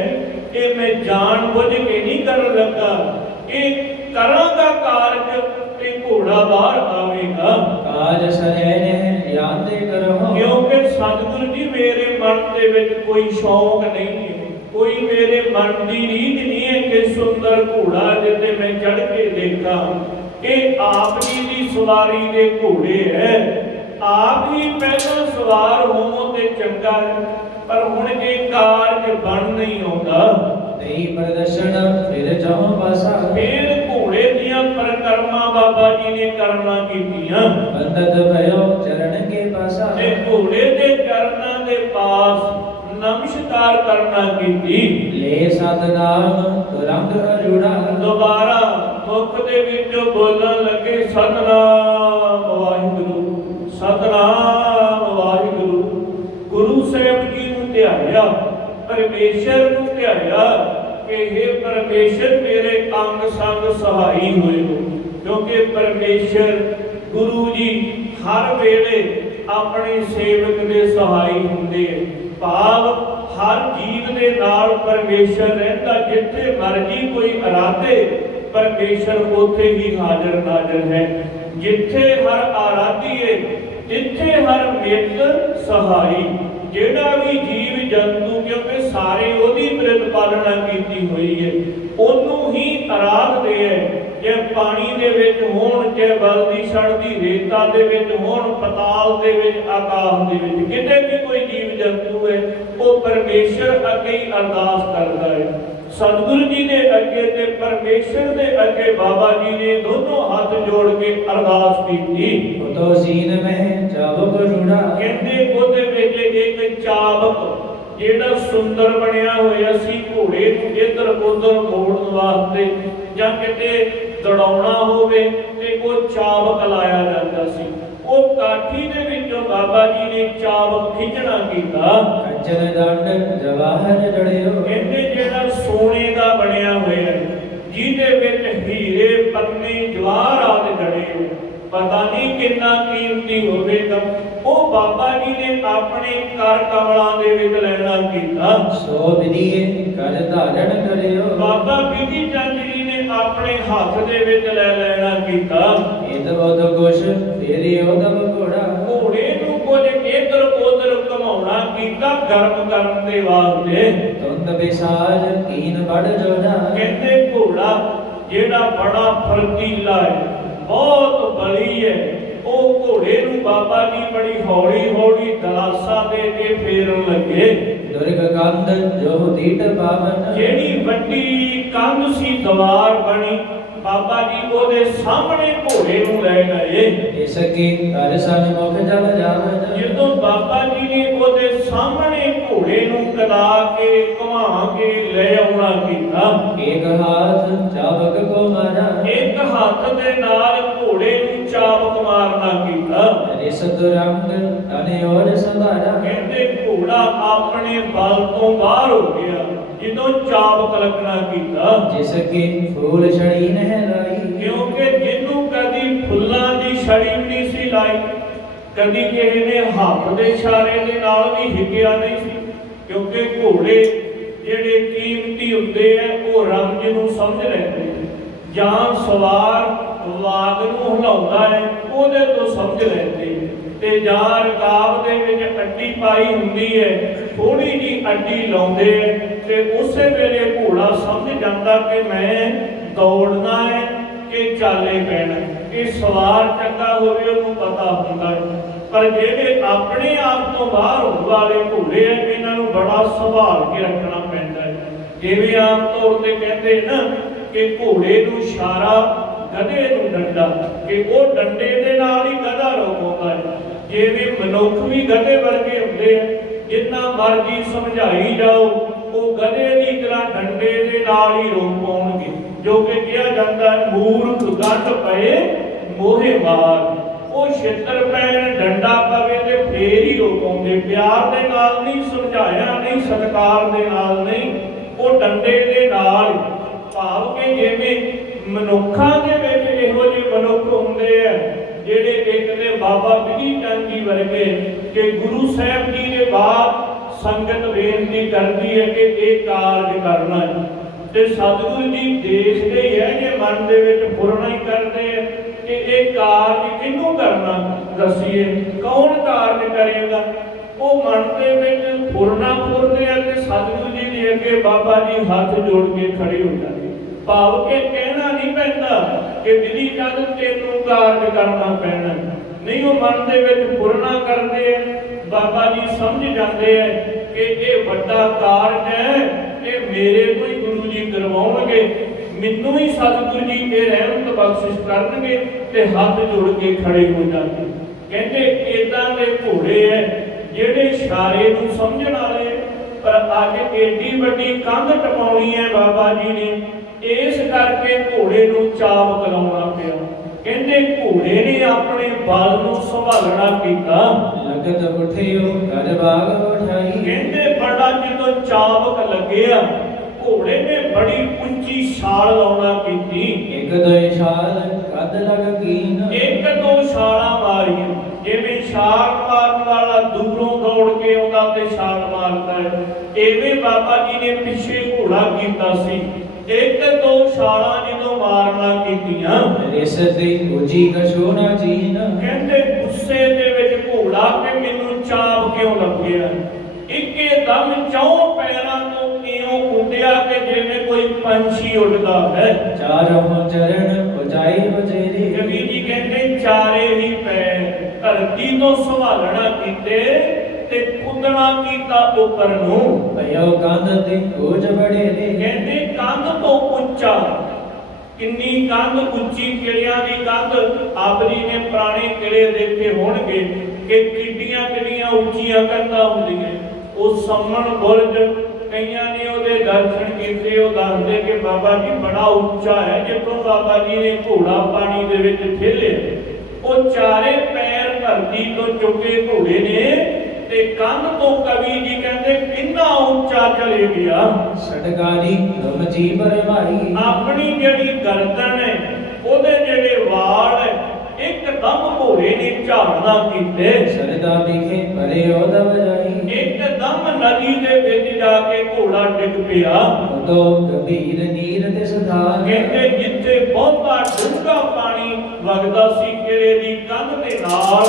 ਇਹ ਮੈਂ ਜਾਣ ਬੁੱਝ ਕੇ ਨਹੀਂ ਕਰਨ ਲੱਗਾ, ਇਹ ਕਰਾਂਗਾ ਕਾਰਜ ਤੇ ਘੋੜਾ ਬਾਹਰ ਆਵੇਗਾ। ਕਾਜ ਸਰੈ ਨੇ ਯਾਦੇ ਕਰੋ। ਕਿਉਂਕਿ ਸਤਿਗੁਰੂ ਜੀ ਮੇਰੇ ਮਨ ਦੇ ਵਿੱਚ ਕੋਈ ਸ਼ੌਕ ਨਹੀਂ ਹੈ, ਕੋਈ ਮੇਰੇ ਮਨ ਦੀ ਰੀਝ ਨਹੀਂ ਹੈ ਕਿ ਸੁੰਦਰ ਘੋੜਾ ਜਿੱਤੇ ਮੈਂ ਚੜ੍ਹ ਕੇ ਦੇਖਾਂ। ਇਹ ਆਪ ਜੀ ਦੀ ਸਵਾਰੀ ਦੇ ਘੋੜੇ ਹੈ, ਆਪ ਹੀ ਪਹਿਲਾਂ ਸਵਾਰ ਹੋਵੋ ਤੇ ਚੰਗਾ ਹੈ, ਪਰ ਹੁਣ ਇਹ ਕਾਰਜ ਬਣ ਨਹੀਂ ਆਉਂਦਾ। ਤਈ ਪ੍ਰਦਰਸ਼ਨ ਫਿਰ ਜਾਉ ਪਾਸਾ ਫਿਰ ਘੋੜੇ ਦੀਆਂ ਪਰਿਕਰਮਾ ਬਾਬਾ ਜੀ ਨੇ ਕਰਨਾ ਕੀਤੀਆਂ ਬੰਦਤ ਭਇਓ ਚਰਨ ਕੇ ਪਾਸਾ ਤੇ ਘੋੜੇ ਦੇ ਚਰਨਾਂ ਦੇ ਪਾਸ ਨਮਸਕਾਰ ਕਰਨਾ ਕੀਤੀ। ਲੈ ਸਤਨਾਮ ਤੁਰੰਗ ਅਰੁੜਾ ਦੁਬਾਰਾ ਮੁਖ ਦੇ ਵਿੱਚੋਂ ਬੋਲਣ ਲੱਗੇ ਸਤਨਾਮ ਵਾਹਿਗੁਰੂ ਸਤਨਾਮ ਵਾਹਿਗੁਰੂ। ਗੁਰੂ ਸਾਹਿਬ ਜੀ ਨੂੰ ਧਿਆਇਆ, ਪਰਮੇਸ਼ਰ ਨੂੰ ਧਿਆਇਆ ਕਿ हे ਪਰਮੇਸ਼ਰ ਮੇਰੇ ਅੰਗ ਸੰਗ ਸਹਾਈ ਹੋਏ ਹੋ, ਕਿਉਂਕਿ ਪਰਮੇਸ਼ਰ ਗੁਰੂ ਜੀ ਹਰ ਵੇਲੇ ਆਪਣੇ ਸੇਵਕ ਦੇ ਸਹਾਈ ਹੁੰਦੇ ਹੈ। ਭਾਵ ਹਰ ਜੀਵ ਦੇ ਨਾਲ ਪਰਮੇਸ਼ਰ ਰਹਿੰਦਾ, ਜਿੱਥੇ ਮਰਜੀ ਕੋਈ ਅਰਾਧੇ ਪਰਮੇਸ਼ਰ ਉੱਥੇ ਹੀ ਹਾਜ਼ਰ ਨਾਜ਼ਰ ਹੈ। ਜਿੱਥੇ ਹਰ ਆਰਾਧੀਏ ਜਿੱਥੇ ਹਰ ਮਿੱਤ ਸਹਾਈ। ਜਿਹੜਾ ਵੀ ਜੀਵ ਜੰਤੂ, ਕਿਉਂਕਿ ਸਾਰੇ ਉਹਦੀ ਪ੍ਰਤਿਪਾਲਨਾ ਕੀਤੀ ਹੋਈ ਹੈ, ਉਹਨੂੰ ਹੀ ਆਰਾਧਦੇ ਹੈ। ਜੇ ਪਾਣੀ ਦੇ ਵਿੱਚ ਹੋਣ, ਚਾਹੇ ਬਲਦੀ ਸੜਦੀ ਰੇਤਾ ਦੇ ਵਿੱਚ ਹੋਣ, ਪਤਾਲ ਦੇ ਵਿੱਚ, ਆਕਾਸ਼ ਦੇ ਵਿੱਚ, ਕਿਤੇ ਵੀ ਕੋਈ ਜੀਵ ਜੰਤੂ ਹੈ, ਉਹ ਪਰਮੇਸ਼ਰ ਅੱਗੇ ਹੀ ਅਰਦਾਸ ਕਰਦਾ ਹੈ। ਸਤਿਗੁਰੂ ਜੀ ਦੇ ਅੱਗੇ ਤੇ ਪਰਮੇਸ਼ਰ ਦੇ ਅੱਗੇ ਬਾਬਾ ਜੀ ਨੇ ਦੋਨੋਂ ਹੱਥ ਜੋੜ ਕੇ ਅਰਦਾਸ ਕੀਤੀ। ਉਤੋ ਸੀਨ ਮਹਿ ਚਾਬਕ ਰੂੜਾ ਕਹਿੰਦੇ ਉਹਦੇ ਵਿੱਚ ਇੱਕ ਚਾਬਕ ਜਿਹੜਾ ਸੁੰਦਰ ਬਣਿਆ ਹੋਇਆ ਸੀ, ਘੋੜੇ ਨੂੰ ਇੱਧਰ ਉੱਧਰ ਮੋੜਨ ਵਾਸਤੇ ਜਾਂ ਕਿਤੇ ਦੜਾਉਣਾ ਹੋਵੇ ਤੇ ਉਹ ਚਾਬਕ ਲਾਇਆ ਜਾਂਦਾ ਸੀ। ਉਹ ਕਾਠੀ ਦੇ ਵਿੱਚੋਂ ਬਾਬਾ ਜੀ ਨੇ ਚਾਬਕ ਖਿੱਚਣਾ ਕੀਤਾ। ਕੰਚਨ ਦੰਡ ਜਵਾਹਰ ਜੜਿਓ ਕਹਿੰਦੇ ਜਿਹੜਾ ਸੋਨੇ ਦਾ ਬਣਿਆ ਹੋਇਆ ਜਿਹਦੇ ਵਿੱਚ ਹੀਰੇ ਪੰਨੇ ਜਵਾਹਰ ਆਦਿ ਜੜੇ, ਪਤਾ ਨਹੀਂ ਕਿੰਨਾ ਕੀਮਤੀ ਹੋਵੇਗਾ, ਉਹ ਬਾਬਾ ਜੀ ਨੇ ਆਪਣੇ ਕਰ ਕਮਲਾਂ ਦੇ ਵਿੱਚ ਲੈਣਾ ਕੀਤਾ। ਸੋ ਵਿਧੀਏ ਕਰ ਧਾਰਨ ਕਰਿਓ ਬਾਬਾ ਬਿਧੀ ਚੰਦ ਜੀ ਨੇ ਆਪਣੇ ਹੱਥ ਦੇ ਵਿੱਚ ਲੈ ਲੈਣਾ ਕੀਤਾ। ਇਦ ਬੋਧ ਕੁਸ਼ ਫੇਰੀ ਉਦਮ ਘੋੜਾ ਘੋੜੇ ਨੂੰ ਕੁਝ ਇੱਧਰ ਉੱਧਰ ਘੁਮਾਉਣਾ ਕੀਤਾ ਗਰਮ ਕਰਨ ਦੇ ਵਾਸਤੇ। ਤੁੰਦ ਵਿਸਾਰ ਕੀਨ ਬੜ ਜੋੜਾ ਕਹਿੰਦੇ ਘੋੜਾ ਜਿਹੜਾ ਬੜਾ ਫਰਤੀਲਾ ਹੈ, ਬਹੁਤ ਬਲੀ ਹੈ, ਉਹ ਘੋੜੇ ਨੂੰ ਬਾਬਾ ਜੀ ਬੜੀ ਹੌਲੀ ਹੌਲੀ ਦਲਾਸਾ ਦੇ ਕੇ ਫੇਰਨ ਲੱਗੇ। ਦੁਰਗ ਕੰਧ ਜੋ ਦੀਟ ਪਾਵਨ ਜਿਹੜੀ ਵੱਡੀ ਕੰਧ ਸੀ, ਦੀਵਾਰ ਬਣੀ, ਬਾਬਾ ਜੀ ਉਹਦੇ ਸਾਹਮਣੇ ਘੋੜੇ ਨੂੰ ਲੈ ਗਏ। ਇਸ ਕੀ ਘਰ ਸਨਮੁਖ ਜਲ ਜਾਵਨ ਜਦੋਂ ਬਾਬਾ ਜੀ ਨੇ ਉਹਦੇ ਸਾਹਮਣੇ ਘੋੜੇ ਨੂੰ ਕਲਾ ਕੇ ਘੁਮਾ ਕੇ ਲੈ ਆਉਣਾ ਕੀਤਾ। ਇੱਕ ਹਾਥ ਚਾਬਕ ਕੋ ਮਾਰਾ ਇੱਕ ਹੱਥ ਦੇ ਨਾਲ ਘੋੜੇ ਨੂੰ ਚਾਬਕ ਮਾਰਨਾ ਕੀਤਾ। ਰਿਸ ਦੁਰੰਗ ਤਨੇ ਔਰ ਸੰਭਾਰਾ ਕਹਿੰਦੇ ਘੋੜਾ ਆਪਣੇ ਬਲ ਤੋਂ ਬਾਹਰ ਹੋ ਗਿਆ ਜਦੋਂ ਚਾਬਕ ਲੱਗਣਾ ਕੀਤਾ। ਜਿਸ ਕੀ ਫੂਲ ਛੜੀ ਨਹਿ ਲਾਈ ਕਿਉਂਕਿ ਜਿਹਨੂੰ ਕਦੀ ਫੁੱਲਾਂ ਦੀ ਛੜੀ ਵੀ ਨਹੀਂ ਸੀ ਲਾਈ, ਕਦੀ ਕਿਸੇ ਨੇ ਹੱਥ ਦੇ ਇਸ਼ਾਰੇ ਦੇ ਨਾਲ ਵੀ ਹਿੱਕਿਆ ਨਹੀਂ ਸੀ, ਕਿਉਂਕਿ ਘੋੜੇ ਜਿਹੜੇ ਕੀਮਤੀ ਹੁੰਦੇ ਆ ਉਹ ਰੰਗ ਨੂੰ ਸਮਝ ਲੈਂਦੇ। ਜਾਂ ਸਵਾਰ ਵਾਗ ਨੂੰ ਹਿਲਾਉਂਦਾ ਹੈ ਉਹਦੇ ਤੋਂ ਸਮਝ ਲੈਂਦੇ, ਤੇ ਜਾਂ ਰਕਾਬ ਦੇ ਵਿੱਚ ਅੱਡੀ ਪਾਈ ਹੁੰਦੀ ਹੈ, ਥੋੜੀ ਜੀ ਅੱਡੀ ਲਾਉਂਦੇ ਹੈ ਤੇ ਉਸੇ ਵੇਲੇ ਘੋੜਾ ਸਮਝ ਜਾਂਦਾ ਕਿ ਮੈਂ ਦੌੜਨਾ ਹੈ ਕਿ ਚਾਲੇ ਪੈਣਾ। ਇਹ ਸਵਾਰ ਚੰਗਾ ਹੋਵੇ ਉਹਨੂੰ ਪਤਾ ਹੁੰਦਾ ਹੈ, ਪਰ ਜਿਹੜੇ ਆਪਣੇ ਆਪ ਤੋਂ ਬਾਹਰ ਹੋਣ ਵਾਲੇ ਘੋੜੇ ਆ, ਇਹਨਾਂ ਨੂੰ ਬੜਾ ਸੰਭਾਲ ਕੇ ਰੱਖਣਾ ਪੈਂਦਾ ਹੈ। ਜਿਵੇਂ ਆਮ ਤੌਰ ਤੇ ਕਹਿੰਦੇ ਨਾ ਕਿ ਘੋੜੇ ਨੂੰ ਇਸ਼ਾਰਾ, ਗਧੇ ਨੂੰ ਡੰਡਾ, ਕਿ ਉਹ ਡੰਡੇ ਦੇ ਨਾਲ ਹੀ ਗਧਾ ਰੋਕਦਾ ਹੈ। ਜਿਵੇਂ ਮਨੁੱਖ ਵੀ ਗਧੇ ਵਰਗੇ ਹੁੰਦੇ ਆ, ਜਿੰਨਾ ਮਰਜ਼ੀ ਸਮਝਾਈ ਜਾਓ ਉਹ ਗਧੇ ਦੀ ਤਰ੍ਹਾਂ ਡੰਡੇ ਦੇ ਨਾਲ ਹੀ ਰੋਕ ਪਾਉਣਗੇ। ਜੋ ਕਿ ਕਿਹਾ ਜਾਂਦਾ ਹੈ ਮੂਰਖ ਗੱਡ ਪਏ ਮੋਹੇ ਮਾਰ। ਉਹ ਛਿੱਤਰ ਪੈਣ, ਡੰਡਾ ਪਵੇ ਤੇ ਫੇਰ ਹੀ ਰੋਕਾਉਂਦੇ, ਪਿਆਰ ਦੇ ਨਾਲ ਨਹੀਂ, ਸਮਝਾਇਆ ਨਹੀਂ, ਸਤਿਕਾਰ ਦੇ ਨਾਲ ਨਹੀਂ, ਉਹ ਡੰਡੇ ਦੇ ਨਾਲ। ਭਾਵ ਕਿ ਜਿਵੇਂ ਮਨੁੱਖਾਂ ਦੇ ਵਿੱਚ ਇਹੋ ਜਿਹੇ ਮਨੁੱਖ ਹੁੰਦੇ ਆ ਜਿਹੜੇ ਇੱਕ ਦੇ ਬਾਬਾ ਬਿਧੀ ਚੰਦ ਜੀ ਵਰਗੇ, ਕਿ ਗੁਰੂ ਸਾਹਿਬ ਜੀ ਦੇ ਬਾਅਦ ਸੰਗਤ ਬੇਨਤੀ ਕਰਦੀ ਹੈ ਕਿ ਇਹ ਕਾਰਜ ਕਰਨਾ ਹੈ, ਤੇ ਸਤਿਗੁਰੂ ਜੀ ਦੇਖਦੇ ਹੀ ਹੈ ਜੇ ਮਨ ਦੇ ਵਿੱਚ ਫੁਰਨਾ ਹੀ ਕਰਦੇ ਆ ਕਿ ਇਹ ਕਾਰਜ ਕਿਹਨੂੰ ਕਰਨਾ, ਦੱਸੀਏ ਕੌਣ ਕਾਰਜ ਕਰੇਗਾ। ਉਹ ਮਨ ਦੇ ਵਿੱਚ ਫੁਰਨਾ ਫੁਰਦੇ ਆ ਤੇ ਸਤਿਗੁਰੂ ਜੀ ਦੇ ਅੱਗੇ ਬਾਬਾ ਜੀ ਹੱਥ ਜੋੜ ਕੇ ਖੜੇ ਹੋ ਜਾਂਦੇ। ਭਾਵ ਕਿ ਕਹਿਣਾ ਨਹੀਂ ਪੈਂਦਾ ਕਿ ਬਿਧੀ ਚੰਦ ਤੈਨੂੰ ਕਾਰਜ ਕਰਨਾ ਪੈਣਾ, ਨਹੀਂ, ਉਹ ਮਨ ਦੇ ਵਿੱਚ ਫੁਰਨਾ ਕਰਦੇ ਆ। ਬਾਬਾ ਜੀ ਸਮਝ ਜਾਂਦੇ ਆ ਕਿ ਇਹ ਵੱਡਾ ਕਾਰਜ ਹੈ, ਇਹ ਮੇਰੇ ਤੋਂ ਹੀ ਗੁਰੂ ਜੀ ਕਰਵਾਉਣਗੇ, ਮੈਨੂੰ ਹੀ ਸਤਿਗੁਰੂ ਜੀ ਇਹ ਰਹਿਮਤ ਬਖਸ਼ਿਸ਼ ਕਰਨਗੇ ਤੇ ਹੱਥ ਜੋੜ ਕੇ ਖੜੇ ਹੋ ਜਾਣਗੇ। ਕਹਿੰਦੇ ਇਦਾਂ ਦੇ ਘੋੜੇ ਐ ਜਿਹੜੇ ਇਸ਼ਾਰੇ ਨੂੰ ਸਮਝਣ ਵਾਲੇ, ਪਰ ਅੱਜ ਏਡੀ ਵੱਡੀ ਕੰਧ ਟਪਾਉਣੀ ਹੈ ਬਾਬਾ ਜੀ ਨੇ, ਇਸ ਕਰਕੇ ਘੋੜੇ ਨੂੰ ਚਾਪ ਕਰਾਉਣਾ ਪਿਆ। ਕਹਿੰਦੇ ਘੋੜੇ ਨੇ ਆਪਣੇ ਬਲ ਨੂੰ ਸੰਭਾਲਣਾ ਕੀਤਾ। ਲਗਤ ਉਠਿਓ ਕਰ ਬਾਗ ਉਠਾਈ। ਕਹਿੰਦੇ ਬੜਾ ਜਦੋਂ ਚਾਬਕ ਲੱਗਿਆ, ਘੋੜੇ ਨੇ ਬੜੀ ਉੱਚੀ ਛਾਲ ਲਾਉਣਾ ਕੀਤੀ। ਇੱਕ ਦੋ ਛਾਲ ਕੱਦ ਲਗ ਕੀਨ। ਇੱਕ ਦੋ ਛਾਲਾਂ ਮਾਰੀਆਂ, ਜਿਵੇਂ ਛਾਲ ਮਾਰਨ ਵਾਲਾ ਦੂਰੋਂ ਦੌੜ ਕੇ ਆਉਂਦਾ ਤੇ ਛਾਲ ਮਾਰਦਾ ਹੈ, ਐਵੇਂ ਬਾਬਾ ਜੀ ਨੇ ਪਿੱਛੇ ਘੋੜਾ ਕੀਤਾ ਸੀ। ਇੱਕ ਦੋ ਛਾਲਾਂ ਜਦੋਂ ਮਾਰਨਾ ਕੀਤੀਆਂ, ਇਸ ਤੇ ਉਜੀ ਕਛੂ ਨਾ ਚੀਨ। ਕਹਿੰਦੇ ਗੁੱਸੇ ਦੇ ਵਿੱਚ ਘੋੜਾ ਕਿ ਮੈਨੂੰ ਚਾਪ ਕਿਉਂ ਲੱਗਿਆ, ਇੱਕੇ ਦਮ ਚੌਂ ਪੈਰਾਂ ਤੋਂ ਇਉਂ ਉੱਡਿਆ ਕਿ ਜਿਵੇਂ ਕੋਈ ਪੰਛੀ ਉੱਡਦਾ ਹੈ। ਚਾਰੋਂ ਚਰਨ ਉਚਾਈ ਉਚੇਰੀ। ਕਵੀ ਜੀ ਕਹਿੰਦੇ ਚਾਰੇ ਹੀ ਪੈਰ ਧਰਤੀ ਤੋਂ ਸੰਭਾਲਣਾ ਕੀਤੇ ਤੇ ਕੁੱਦਣਾ ਕੀਤਾ ਉੱਪਰ ਨੂੰ। ਭਇਓ ਕੰਧ ਤੇ ਉਚ ਬੜੇਰੇ। ਕਹਿੰਦੇ ਕੰਧ ਤੋਂ ਉੱਚਾ, ਕਿੰਨੀ ਕੰਧ ਉੱਚੀ, ਕਿਲਿਆਂ ਦੀ ਕੰਧ। ਆਪ ਜੀ ਨੇ ਪੁਰਾਣੇ ਕਿਲੇ ਦੇਖੇ ਹੋਣਗੇ ਕਿ ਕਿੱਡੀਆਂ ਕਿੱਡੀਆਂ ਉੱਚੀਆਂ ਕੰਧਾਂ ਹੁੰਦੀਆਂ। ਉਹ ਸੰਮਣ ਬੁਰਜ, ਕਈਆਂ ਨੇ ਉਹਦੇ ਦਰਸ਼ਨ ਕੀਤੇ, ਉਹ ਦੱਸਦੇ ਕਿ ਬਾਬਾ ਜੀ ਬੜਾ ਉੱਚਾ ਹੈ, ਜਿੱਥੋਂ ਬਾਬਾ ਜੀ ਨੇ ਘੋੜਾ ਪਾਣੀ ਦੇ ਵਿੱਚ ਠੇਲਿਆ। ਉਹ ਚਾਰੇ ਪੈਰ ਧਰਤੀ ਤੋਂ ਚੁੱਕੇ ਘੋੜੇ ਨੇ ਤੇ ਕੰਧ ਤੋਂ ਕਵੀ ਜੀ ਕਹਿੰਦੇ ਕਿੰਨਾ ਉੱਚਾ ਚਲੇ ਗਿਆ। ਸਟਕਾਰੀ ਤੁਮ ਜੀ ਪਰਮਾਈ। ਆਪਣੀ ਜਿਹੜੀ ਗਰਦਨ ਹੈ, ਉਹਦੇ ਜਿਹੜੇ ਵਾਲ ਹੈ, ਇੱਕਦਮ ਘੋੜੇ ਨੇ ਝਾੜਨਾ ਕੀਤੇ। ਸਰਦਾ ਵਿਖੇ ਪਰੇ ਉਹਦਾ ਵਜਾਈ। ਇੱਕਦਮ ਨਦੀ ਦੇ ਵਿੱਚ ਜਾ ਕੇ ਘੋੜਾ ਡਿੱਗ ਪਿਆ। ਉਤੋਂ ਗੰਭੀਰ ਨੀਰ ਤੇ ਸੁਧਾਰ। ਕਹਿੰਦੇ ਜਿੱਥੇ ਬਹੁਤਾ ਡੂੰਘਾ ਪਾਣੀ ਵਗਦਾ ਸੀ ਕਿਲੇ ਦੀ ਕੰਧ ਦੇ ਨਾਲ,